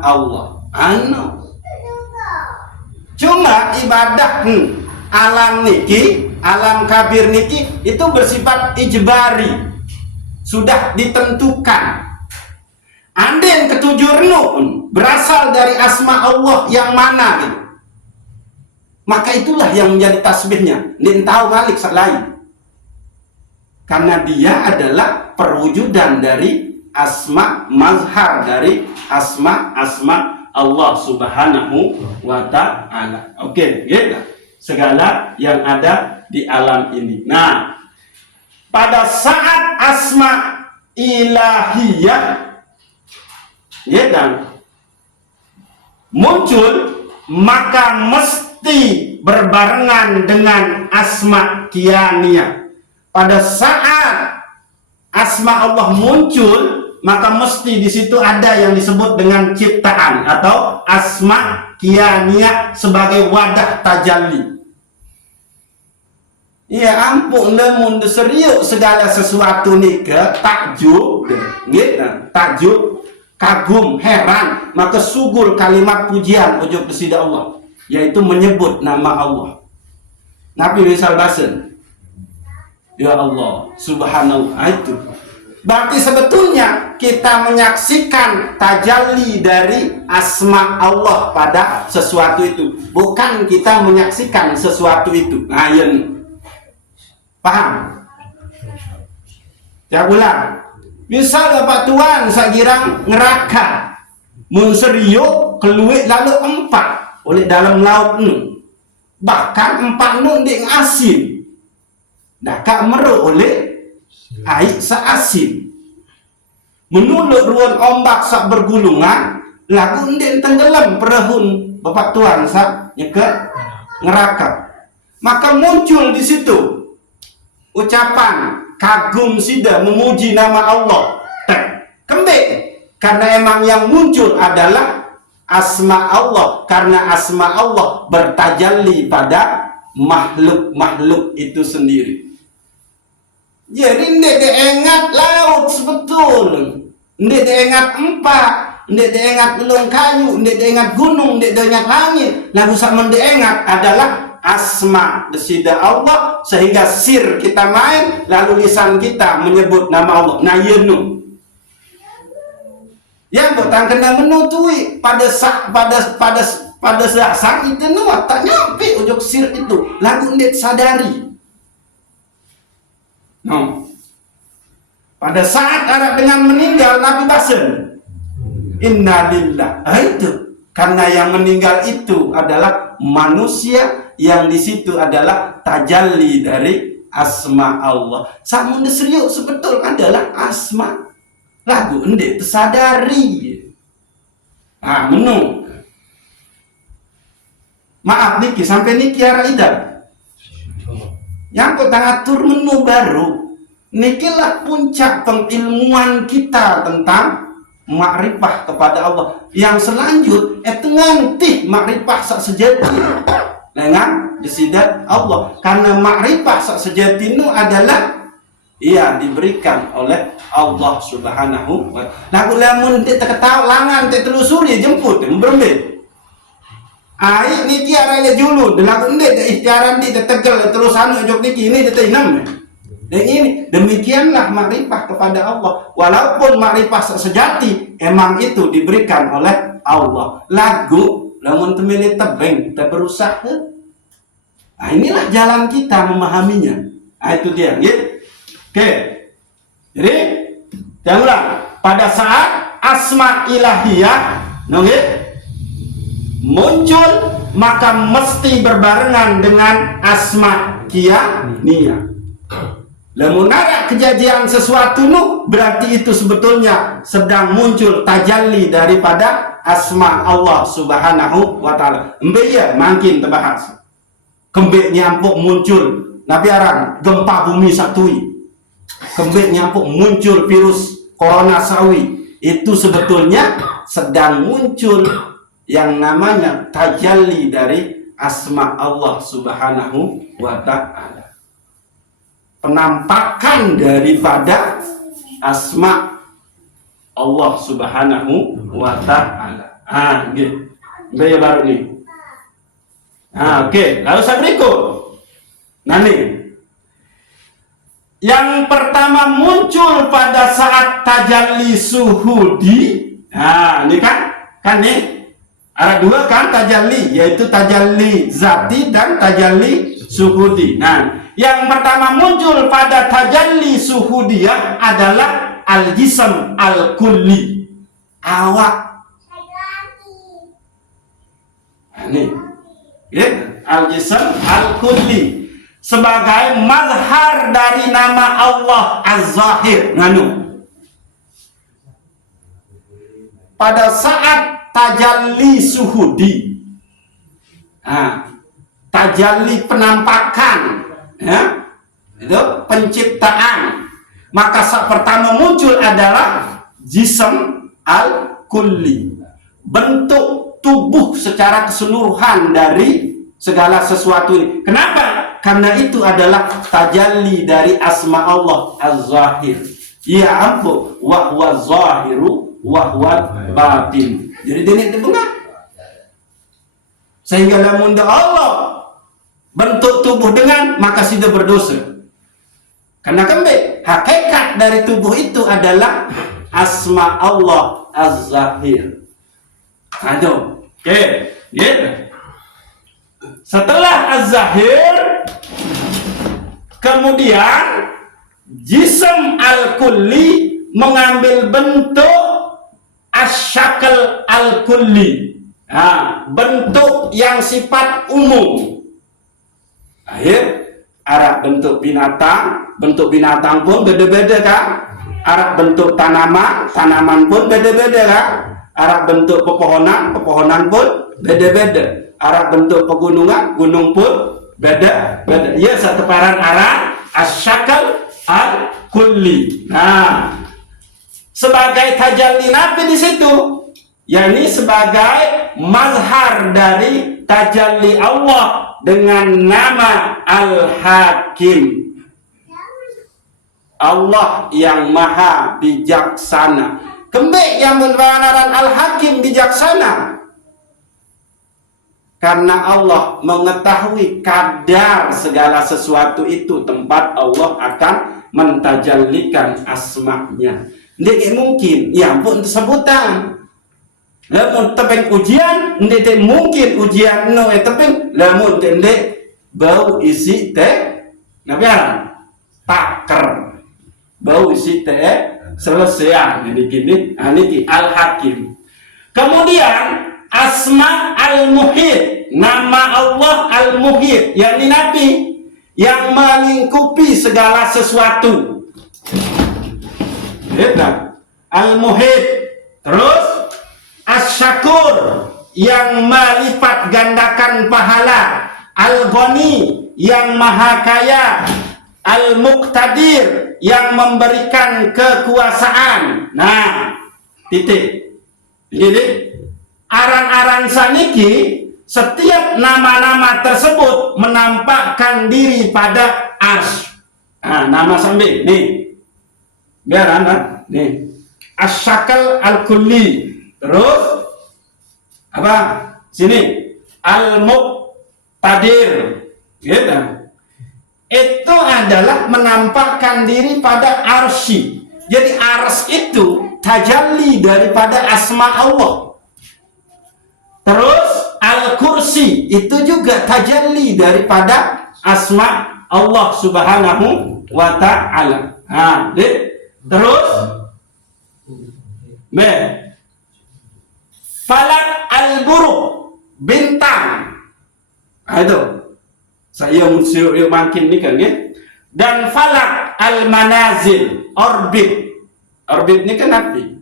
Allah. Cuma ibadah alam niki, alam kabir niki itu bersifat ijbari, sudah ditentukan. Anden ketujuh berasal dari asma Allah yang mana gitu, maka itulah yang menjadi tasbihnya. Dia tahu malik lain, karena dia adalah perwujudan dari asma, mazhar dari asma Allah Subhanahu wa ta'ala. Oke, gitu. Segala yang ada di alam ini. Nah, pada saat asma ilahiyah ya dan muncul, maka mesti berbarengan dengan asma kianiyah. Pada saat asma Allah muncul, maka mesti di situ ada yang disebut dengan ciptaan atau asma kianiyah sebagai wadah tajalli. Ya ampun, namun serius segala sesuatu nih ke takjub, gitu, takjub, kagum, heran, maka sugul kalimat pujian ujub kesida Allah, yaitu menyebut nama Allah. Nabi misal basen, ya Allah, subhanallah, itu. Berarti sebetulnya kita menyaksikan tajalli dari asma Allah pada sesuatu itu, bukan kita menyaksikan sesuatu itu. Nah, ini paham? Ya ulang. Bisa dapat tuan sagirang neraka mun seriuk keluit lalu 4 oleh dalam laut nu, bahkan 4 nun ding asin dakak meru oleh air seasin, menuluk ruang ombak sak bergulungan lagu ndek tenggelam perahun bapak tuan sak nyeke neraka. Maka muncul di situ ucapan kagum sida memuji nama Allah. Kembali karena emang yang muncul adalah asma Allah, karena asma Allah bertajalli pada makhluk-makhluk itu sendiri. Jadi ndek diingat laut sebetul, ndek diingat empat, ndek diingat ulung kayu, ndek diingat gunung, ndek diingat langit. Lalu sama diingat adalah asma desida Allah, sehingga sir kita main, lalu lisan kita menyebut nama Allah. Nah yenu yang bukan kena menutui pada saat itu nuat tak nyampe ujung sir itu, lalu ndek sadari. No. Pada saat Arab dengan meninggal, Nabi basen innalillah. Itu karena yang meninggal itu adalah manusia, yang di situ adalah tajalli dari asma Allah. Samun serius sebetul adalah asma. Lagu endek tersadari. Ah, menu. Maaf niki sampai niki arah idah. Yang kau atur menu baru, nikilah puncak pengilmuan kita tentang makrifah kepada Allah. Yang selanjut, nganti makrifah sak sejati dengan disidat Allah. Karena makrifah sak sejati itu adalah ia diberikan oleh Allah Subhanahu wa ta'ala. Lagu lamun dia terketahui langan, dia telusuri jemput, berembet. Ai ni tiara le julun, lagu ndek de ikhtiaran di tetegel terus anu jok niki ini de inam. Dan ini demikianlah makrifah kepada Allah. Walaupun makrifah sejati emang itu diberikan oleh Allah. Lagu lamun temene tebeng kita berusaha. Nah, inilah jalan kita memahaminya. Nah, itu dia, gitu. Oke. Jadi janganlah pada saat asma ilahiyah muncul, maka mesti berbarengan dengan asma kianiyah. Lamun ada kejadian sesuatu nu, berarti itu sebetulnya sedang muncul tajalli daripada asma Allah Subhanahu wa ta'ala. Embeya makin terbahas. Kembek nyampuk muncul Nabi Arang gempa bumi satui. Kembek nyampuk muncul virus corona sawi. Itu sebetulnya sedang muncul yang namanya tajalli dari asma Allah Subhanahu wa ta'ala. Penampakan daripada asma Allah Subhanahu wa ta'ala. Ah, gitu. Gaya baru nih. Ah, oke. Lalu saya berikut. Nah nih. Yang pertama muncul pada saat tajalli suhudi. Nah, ini kan nih. Ada dua kan tajalli, yaitu tajalli zati dan tajalli suhudi. Nah, yang pertama muncul pada tajalli suhudiyah adalah al-jism al-kulli, awak. Ini, ya, al-jism al-kulli sebagai mazhar dari nama Allah az-zahir. Nganu. Pada saat tajalli suhudi, tajalli penampakan, ya, itu penciptaan, maka saat pertama muncul adalah jism al-kulli, bentuk tubuh secara keseluruhan dari segala sesuatu ini. Kenapa? Karena itu adalah tajalli dari asma Allah az-zahir. Ya ampun, wa huwa zahiru wa huwa batin. Jadi dia itu benar. Sehingga lamun Allah bentuk tubuh dengan, maka sudah berdosa. Karena kembali hakikat dari tubuh itu adalah asma Allah az-zahir. Aduh, oke, gitu. Setelah az-zahir, kemudian jism al-kulli mengambil bentuk asyakal al-kulli, bentuk yang sifat umum. Akhir Arab bentuk binatang pun beda-beda kan. Arab bentuk tanaman pun beda-beda kan. Arab bentuk pepohonan pun beda-beda. Arab bentuk pegunungan, gunung pun beda-beda. Ya, satu paran Arab asyakal al-kulli. Nah, sebagai tajalli Nabi di situ, yakni sebagai mazhar dari tajalli Allah dengan nama Al-Hakim. Allah yang maha bijaksana. Kembali yang berpanaran Al-Hakim bijaksana. Karena Allah mengetahui kadar segala sesuatu itu, tempat Allah akan mentajallikan asma'nya. Tidak mungkin, ya pun sebutan. Lamun tepeng ujian, tidak mungkin ujian no tepeng. Lamun tidak bau isi teh, nabiaran taker. Bau isi teh selesai. Jadi gini, ini Al-Hakim. Kemudian Asma Al-Muhit, nama Allah Al-Muhit, yakni Nabi yang melingkupi segala sesuatu. Lihat Al-Muhit. Terus Asy-Syakur yang melipat gandakan pahala. Al-Ghani yang maha kaya. Al-Muqtadir yang memberikan kekuasaan. Nah, titik. Jadi aran-aran saniki, setiap nama-nama tersebut menampakkan diri pada Arsy. Nah, nama sambil nih, biar anda nih, Asy-Syakal Al-Kulli. Terus apa? Sini Al-Muqtadir, gitu. Itu adalah menampakkan diri pada Arsy. Jadi Arsy itu tajalli daripada asma Allah. Terus Al-Kursi itu juga tajalli daripada asma Allah Subhanahu wa ta'ala. Nah, terus Falak Al-Buruk, bintang. Nah, itu saya makin nih kan ya. Dan Falak Al-Manazil, orbit. Orbit ini kan Nabi.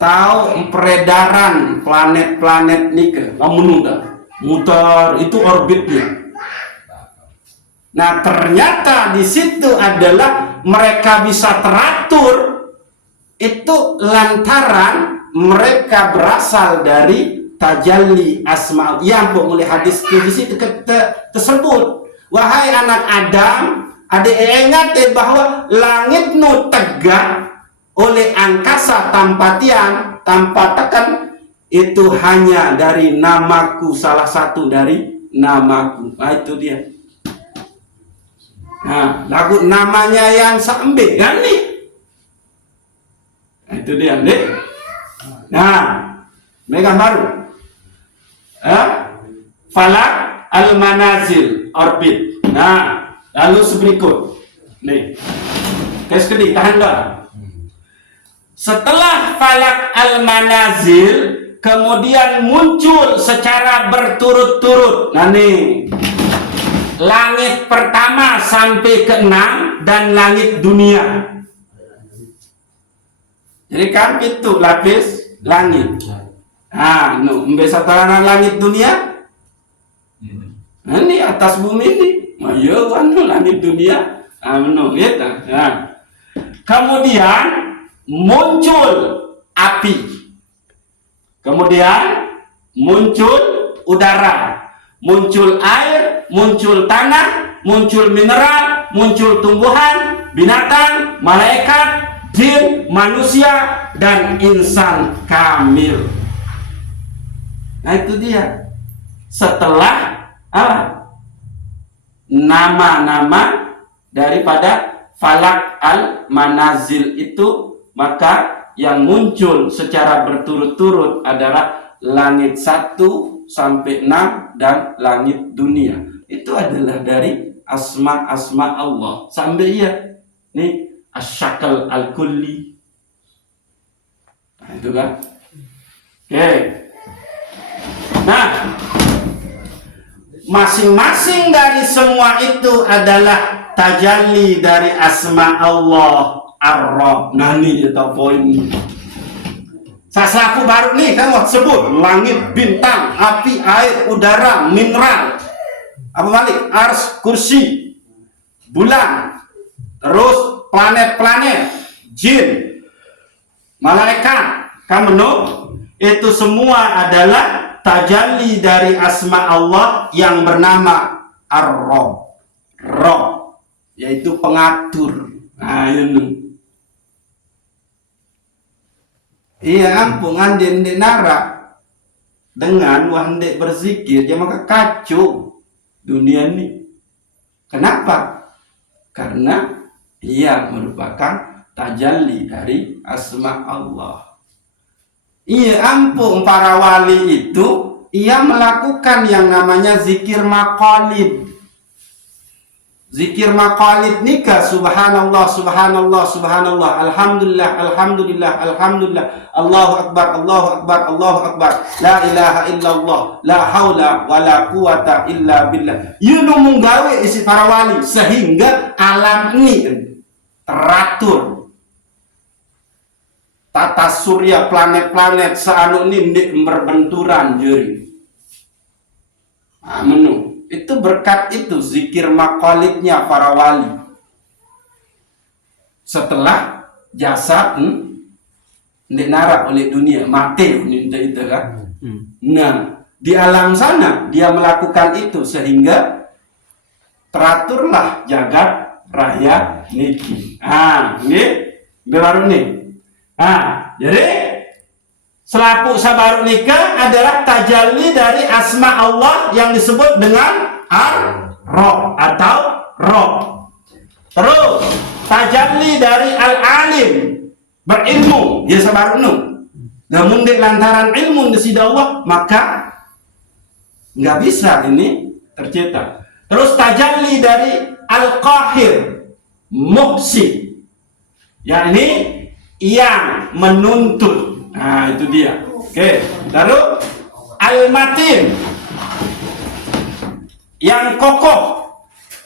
Tahu peredaran planet-planet nih muter itu orbitnya. Nah, ternyata di situ adalah mereka bisa teratur itu lantaran mereka berasal dari tajalli asma. Yang mulai hadis di situ tersebut, wahai anak Adam, ada ingat bahwa langit nu tegak oleh angkasa tanpa tiang, tanpa tekan, itu hanya dari namaku, salah satu dari namaku. Nah, itu dia. Nah, lagu namanya yang sambil kan nih. Nah, itu dia, nih. Nah, mereka baru. Falak Al-Manazil, orbit. Nah, lalu berikut. Nih. Tes kedih, tahan dah. Setelah Falak Al-Manazil, kemudian muncul secara berturut-turut. Nah nih, langit pertama sampai ke-6 dan langit dunia. Jadi kan itu lapis langit. Nah, setelah langit dunia, nah, ini atas bumi ini, ayo kan langit dunia. Nah, kemudian muncul api, kemudian muncul udara, muncul air, muncul tanah, muncul mineral, muncul tumbuhan, binatang, malaikat, jin, manusia, dan insan kamil. Nah, itu dia. Setelah nama-nama daripada Falak Al-Manazil itu, maka yang muncul secara berturut-turut adalah langit 1 sampai 6 dan langit dunia. Itu adalah dari asma-asma Allah. Sampai ya, nih Asy-Syakal Al-Kulli. Nah, itu kan. Oke. Nah, masing-masing dari semua itu adalah tajalli dari asma Allah Ar-Rahmani atau poin. Sasaku baru nih kan waktu sebut langit, bintang, api, air, udara, mineral. Apa balik? Ars, kursi. bulan, terus planet-planet, jin, malaikat, kameno, itu semua adalah tajalli dari asma Allah yang bernama Ar-Rabb, Rabb, yaitu pengatur. Nah, ini. Iya ampun, andin di nara dengan wahndek berzikir, dia maka kacau dunia ini. Kenapa? Karena ia merupakan tajalli dari asma Allah. Iya ampun, para wali itu ia melakukan yang namanya zikir maqalid. Zikir maqalid nikah, subhanallah, subhanallah, subhanallah, alhamdulillah, alhamdulillah, alhamdulillah, Allahu akbar, Allahu akbar, Allahu akbar, la ilaha illallah, la haula wa la quwata illa billah. Yuno menggawe isi para wali sehingga alam ini teratur. Tata surya, planet-planet seanu ini berbenturan jeri. Menu. Itu berkat itu zikir maqalidnya para wali. Setelah jasa dinara oleh dunia, mati itu kan. Nah, di alam sana dia melakukan itu sehingga teraturlah jagat raya niki. Ini baru nih. Jadi selaku sabar nikah adalah tajalli dari asma Allah yang disebut dengan Ar-Rabb atau Rabb. Terus tajalli dari Al-Alim, berilmu, dia sabar nu. Namun di lantaran ilmu di sisi Allah, maka nggak bisa ini tercipta. Terus tajalli dari Al-Qahir, Muqsid, yakni yang menuntut. Nah, itu dia. Oke, lalu Al-Matin, yang kokoh,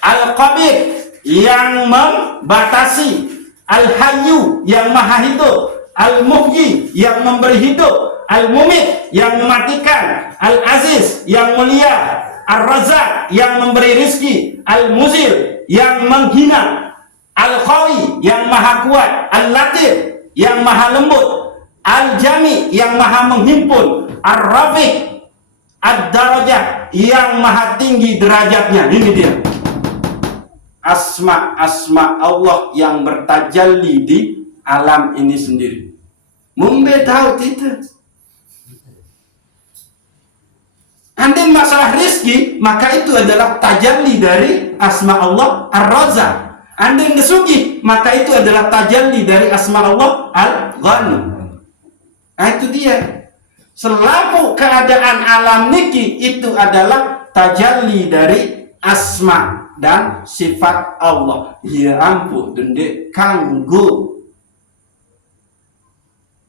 Al-Qabid, yang membatasi, Al-Hayyu, yang maha hidup, Al-Muhyi, yang memberi hidup, Al-Mumit, yang mematikan, Al-Aziz, yang mulia, Ar-Razzaq, yang memberi rizki, Al-Muzil, yang menghina, Al-Qawi, yang maha kuat, Al-Latif, yang maha lembut, Al-Jami, yang maha menghimpun, Ar-Rafiq, Ad-Darajah, yang maha tinggi derajatnya. Ini dia asma-asma Allah yang bertajalli di alam ini sendiri. Mumbe tahu tidak? Andai masalah rizki, maka itu adalah tajalli dari asma Allah Ar-Razzaq. Andai kesugi, maka itu adalah tajalli dari asma Allah Al-Ghani. Nah, itu dia. Selaku keadaan alam niki itu adalah tajalli dari asma dan sifat Allah. Ya ampun, dendek kanggo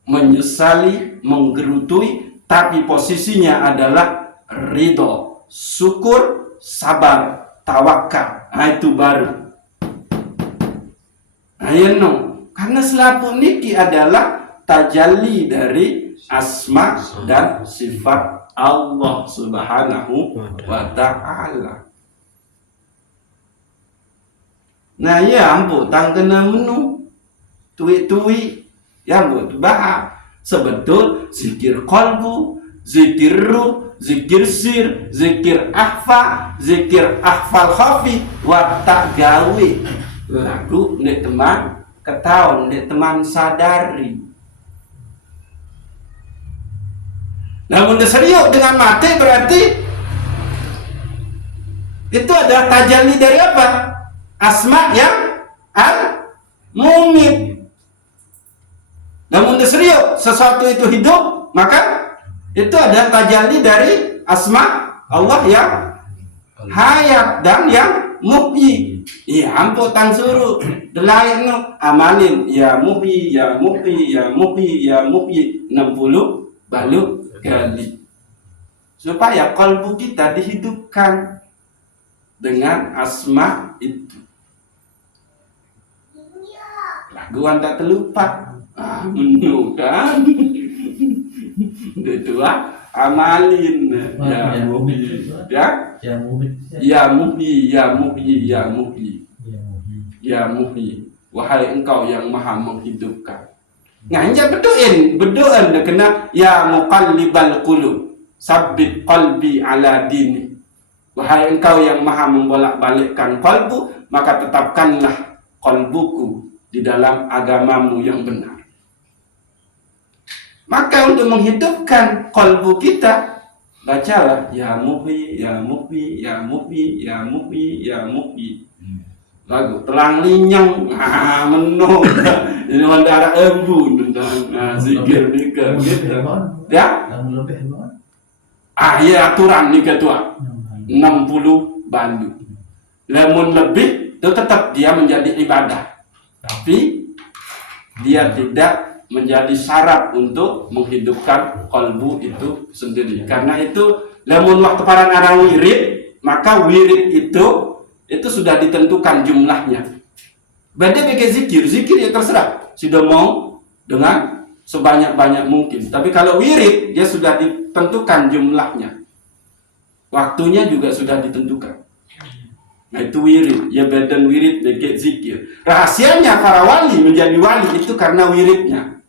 menyesali, menggerutui, tapi posisinya adalah ridho, syukur, sabar, tawakal. Nah, itu baru. Ayo, karena selaku niki adalah tajalli dari asma dan sifat Allah Subhanahu wa ta'ala. Nah, ya ampun, tanggena menu tuwi-tuwi ya ampun, bahas sebetul zikir qalbu, zikir ruh, zikir sir, zikir zikir akhfal khafi wa ta'gawi. Lagu nek teman ketahuan, nek teman sadari. Namun serius dengan mati berarti itu adalah tajalli dari apa? Asma yang al-mumit. Namun serius sesuatu itu hidup, maka itu adalah tajalli dari asma Allah yang hayat dan yang muhyi. Ya ampun, tang suruh delayan amalin ya muhyi, ya muhyi, ya muhyi, ya muhyi 60 balu kali supaya kalbu kita dihidupkan dengan asma itu. Lagu anda terlupa, menu kan? Itu amalin ya muhyi, ya ya muhyi, ya muhyi, ya muhyi. ya muhyi, wahai engkau yang maha menghidupkan. Nganja berdoa kena ya muqallibal qulub, sabbit qalbi ala dini. Wahai engkau yang maha membolak-balikkan kalbu, maka tetapkanlah kalbuku di dalam agamamu yang benar. Maka untuk menghidupkan kalbu kita, bacalah ya muhyi, ya muhyi, ya muhyi, ya muhyi, ya muhyi. Lagu telang linyong, menung, ini mandara embu tentang zikir nikah, gitu. Ya? Ya aturan nikah tua 60 bandu. Lemun lebih, itu tetap dia menjadi ibadah, tapi dia tidak menjadi syarat untuk menghidupkan kalbu itu sendiri. Karena itu lemun waktu para arah wirid, maka wirid itu sudah ditentukan jumlahnya. Beda bagi zikir ya terserah, sudah mau dengan sebanyak-banyak mungkin. Tapi kalau wirid, dia sudah ditentukan jumlahnya, waktunya juga sudah ditentukan. Nah itu wirid, ya badan wirid bagi zikir. Rahasianya para wali menjadi wali itu karena wiridnya.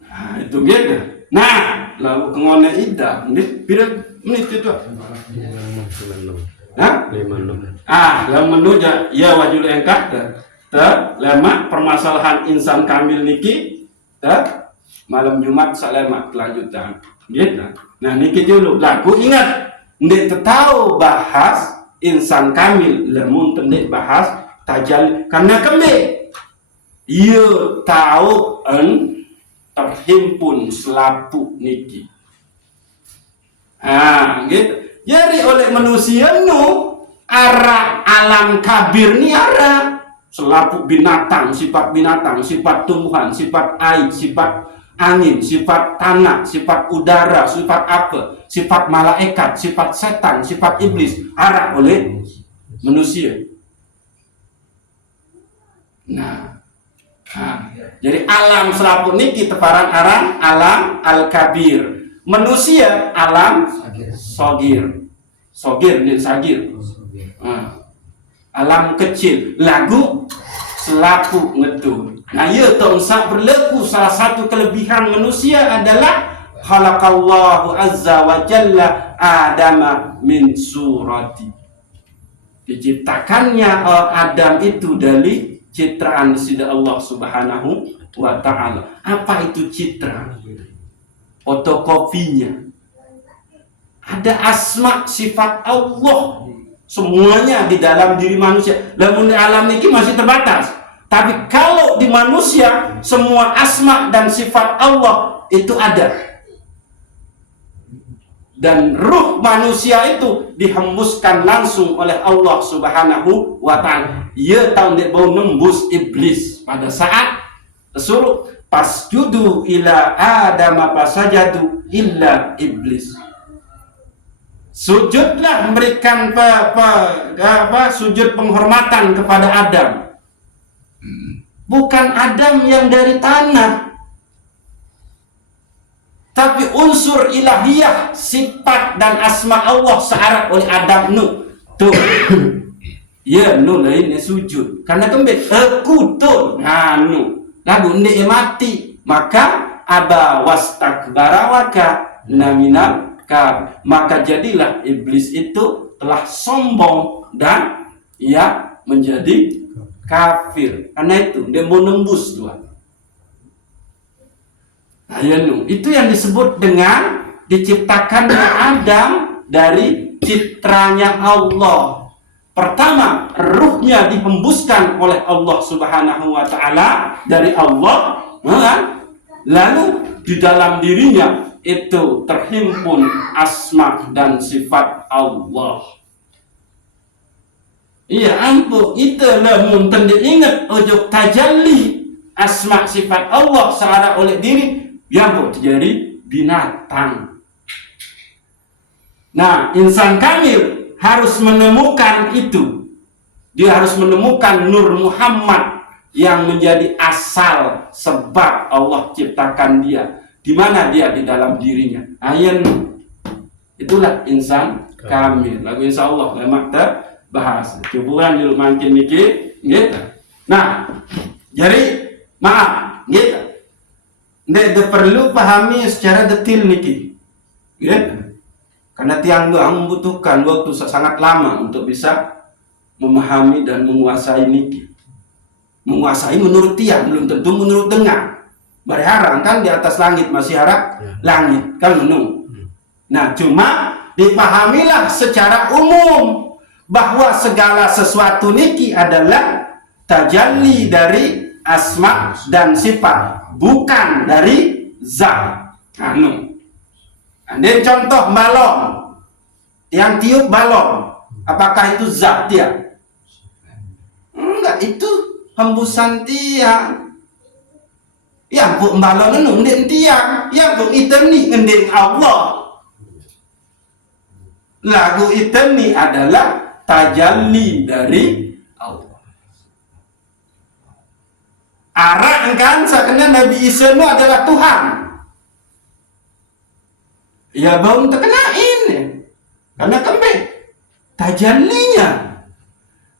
Nah itu beda. Nah lalu kengone ida, menit itu. Nah, yang menuja ya wajul engkah lema permasalahan insan kamil niki malam Jumat salema kelanjutan gitu. Nah niki dulu lagu ingat ndek tahu bahas insan kamil lemun tendek bahas tajal karena kembe iya tahu terhimpun selapu niki gitu. Jadi oleh manusia arah alam kabir ni arah selapu binatang, sifat tumbuhan, sifat air, sifat angin, sifat tanah, sifat udara, sifat apa, sifat malaikat, sifat setan, sifat iblis arah oleh manusia. Nah, jadi alam selapu ni kita parang arang alam al-kabir. Manusia alam sogir dan sagir. Alam kecil lagu selaku ngetu. Nah ya tongsa berlaku salah satu kelebihan manusia adalah khalaqallahu azza wa jalla adama min surati. Diciptakannya Adam itu dari citraan sida Allah subhanahu wa ta'ala. Apa itu citra? Fotokopinya ada asma sifat Allah semuanya di dalam diri manusia. Namun di alam ini masih terbatas, tapi kalau di manusia semua asma dan sifat Allah itu ada, dan ruh manusia itu dihembuskan langsung oleh Allah subhanahu wa ta'ala. Ia tahu dia bau nembus iblis pada saat suruh pasjudu ila Adam fasajadu illa iblis. Sujudlah memberikan sujud penghormatan kepada Adam. Bukan Adam yang dari tanah, tapi unsur ilahiyah, sifat dan asma Allah searah oleh Adam tuh. Ya lainnya sujud. Karena kembali aku tuh lagu ndek mati, maka aba wastakbara waka naminal kar, maka jadilah iblis itu telah sombong dan ia menjadi kafir. Karena itu dia mau nembus Tuhan. Itu yang disebut dengan diciptakannya Adam dari citranya Allah. Pertama, ruhnya dihembuskan oleh Allah subhanahu wa ta'ala dari Allah. Lalu di dalam dirinya itu terhimpun asma dan sifat Allah. Iya ampun, itu lamun tanda ingat ojo tajalli asma sifat Allah searah oleh diri, yang terjadi binatang. Nah, insan kamil harus menemukan itu. Dia harus menemukan Nur Muhammad yang menjadi asal sebab Allah ciptakan dia. Di mana dia di dalam dirinya. Itulah insan kamil. Lagu insyaallah lemak bahas cuburan dulu makin niki gitu. Nah, jadi maaf gitu. Nek perlu pahami secara detail niki. Gitu. Karena tiang doang membutuhkan waktu sangat lama untuk bisa memahami dan menguasai niki. Menguasai menurut tiang, belum tentu menurut dengar. Berharap kan di atas langit masih harap langit kan menung. Nah, cuma dipahamilah secara umum bahwa segala sesuatu niki adalah tajalli dari asma dan sifat, bukan dari zat. Ada contoh balon, yang tiup balon, apakah itu zat dia? Enggak, itu hembusan tiang. Yang pun balon ngending tiang, yang pun item ni ngending Allah. Lagu item ni adalah tajalli dari Allah. Arah kan seakan Nabi Isa itu adalah Tuhan. Ya belum terkenain ya. Karena kembali tajallinya.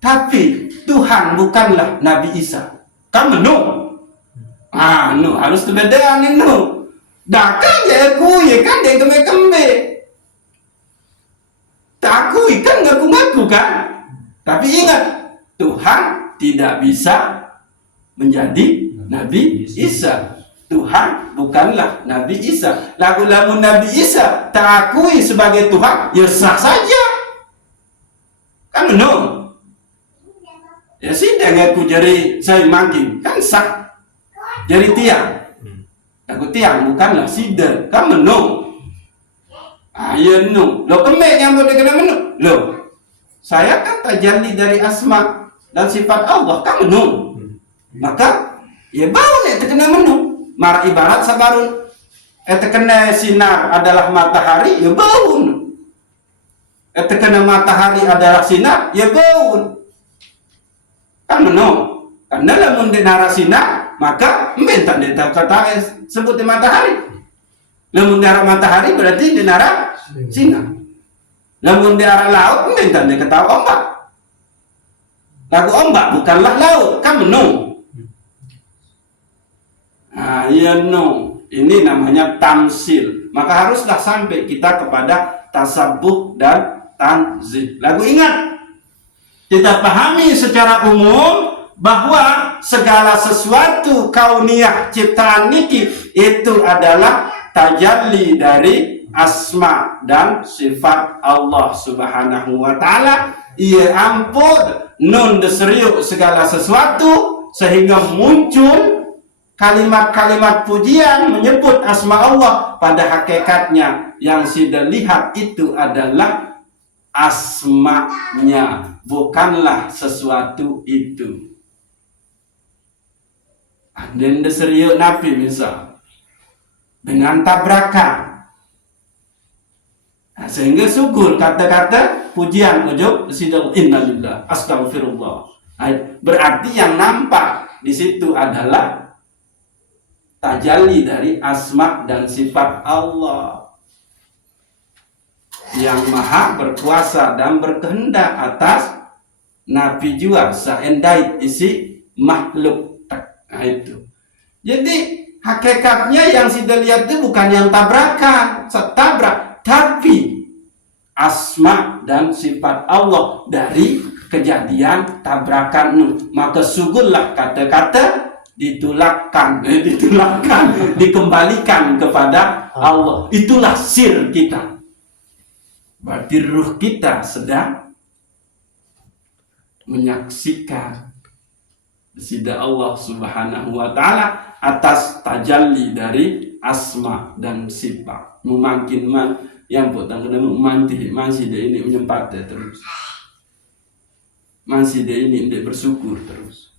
Tapi Tuhan bukanlah Nabi Isa. Kan menung. Harus terbedaan itu. Dah kan ya akui kan dia kembe-kembe. Tak akui kan ngaku-ngaku kan. Tapi ingat, Tuhan tidak bisa menjadi Nabi Isa. Tuhan bukanlah Nabi Isa. Lagu-lagu Nabi Isa tak akui sebagai Tuhan, ya sah saja. Kan menung. Ya sih aku jari saya mangking, kan sah. Jari tiang. Aku tiang bukanlah sidar, kan menung. Ya menung. Lo kembali yang boleh kena menung. Lo, saya kan tajalli dari asma dan sifat Allah, kan menung. Maka ya bau nih terkena menung. Mar ibarat sabarun terkena sinar adalah matahari, ya bau. Terkena matahari adalah sinar, ya bau. Kan menung. Karena lamun denara sinar, maka mentak dia kata sebut matahari. Lamun denara matahari berarti denara sinar. Lamun denara laut, mentak dia kata ombak. Lagu ombak bukanlah laut, kan menung. Ya no, ini namanya tamsil. Maka haruslah sampai kita kepada tasabuh dan tanzih. Lagu ingat, kita pahami secara umum bahwa segala sesuatu kauniyah ciptaan niki itu adalah tajalli dari asma dan sifat Allah Subhanahu wa taala. Ia ampun nun deseriuk segala sesuatu sehingga muncul kalimat-kalimat pujian menyebut asma Allah. Pada hakikatnya yang sudah lihat itu adalah asmanya, bukanlah sesuatu itu. Dan deseriuk Nabi misal dengan tabrakan, sehingga sugul kata-kata pujian ujub sidang innalillah astagfirullah. Berarti yang nampak di situ adalah tajalli dari asma dan sifat Allah yang maha berkuasa dan berkehendak atas Nabi juga seendai isi makhluk. Itu. Jadi hakikatnya yang sudah lihat itu bukan yang tabrakan, setabrak, tapi asma dan sifat Allah dari kejadian tabrakan. Maka sugullah kata-kata ditulakkan, dikembalikan kepada Allah. Itulah sir kita. Berarti ruh kita sedang menyaksikan sida Allah Subhanahu wa taala atas tajalli dari asma dan sifat. Memakin yang potong kena mantih masih dia ini menyempat terus. Masih dia ini tidak bersyukur terus.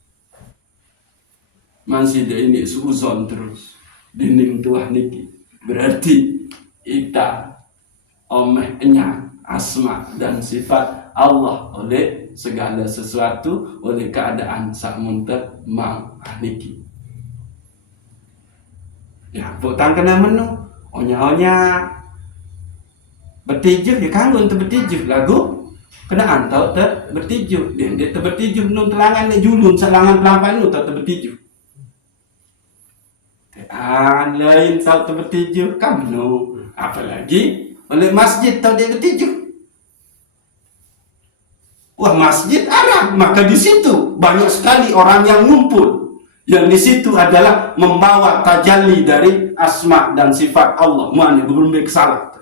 Masih dia ini suuzon terus. Dinding tuah niki. Berarti kita omehnya asma dan sifat Allah oleh segala sesuatu, oleh keadaan sakmunter mang niki. Ya, potang kena menu. Onya-onya betijuh ya kan untuk betijuh lagu kena antau bertiju dia bertiju nun telangan ni julun selangan pelampan nu tak bertiju lain tau bertiju kamu apalagi oleh masjid tau dia bertiju. Wah, masjid Arab, maka di situ banyak sekali orang yang ngumpul. Yang di situ adalah membawa tajalli dari asma dan sifat Allah. Mana belum salah.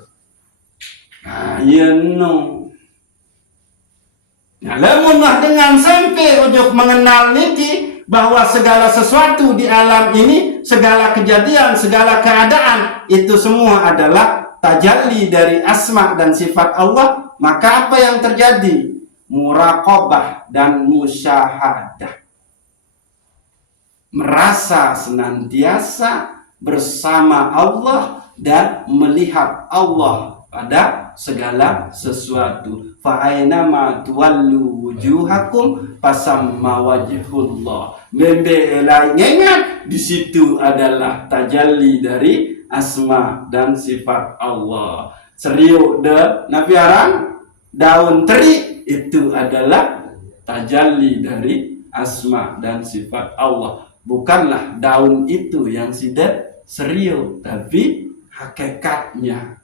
Nah, ya no. Nah, lemunlah dengan sampai ujung mengenal niki bahwa segala sesuatu di alam ini, segala kejadian, segala keadaan itu semua adalah tajalli dari asma dan sifat Allah. Maka apa yang terjadi? Muraqabah dan musyahadah, merasa senantiasa bersama Allah dan melihat Allah pada segala sesuatu. Fa ainama tuwallu wujuhakum fasamma wajhullah. Membe ingat di situ adalah tajalli dari asma dan sifat Allah. Seriuk de Nabi Arang daun teri itu adalah tajalli dari asma dan sifat Allah. Bukanlah daun itu yang sudah serius, tapi hakikatnya.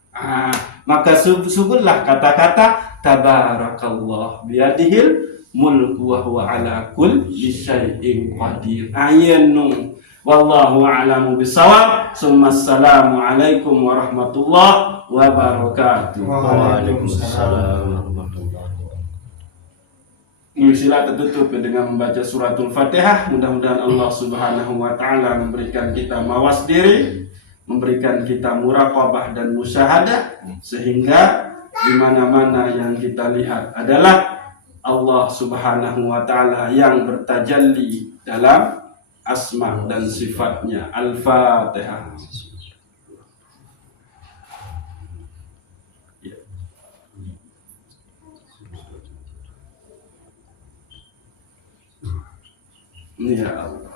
Maka subullah kata-kata tabarakallah biyadihil mulku wa huwa ala kulli syai'in qadir. Ayanu wallahu a'lamu bisawab. Assalamu alaikum warahmatullahi wabarakatuh. Waalaikumsalam. Sila tertutup dengan membaca suratul Fatihah. Mudah-mudahan Allah Subhanahu wa taala memberikan kita mawas diri, memberikan kita muraqabah dan musyahadah, sehingga di mana-mana yang kita lihat adalah Allah Subhanahu wa taala yang bertajalli dalam asma dan sifatnya. Al-Fatihah. Ya Allah.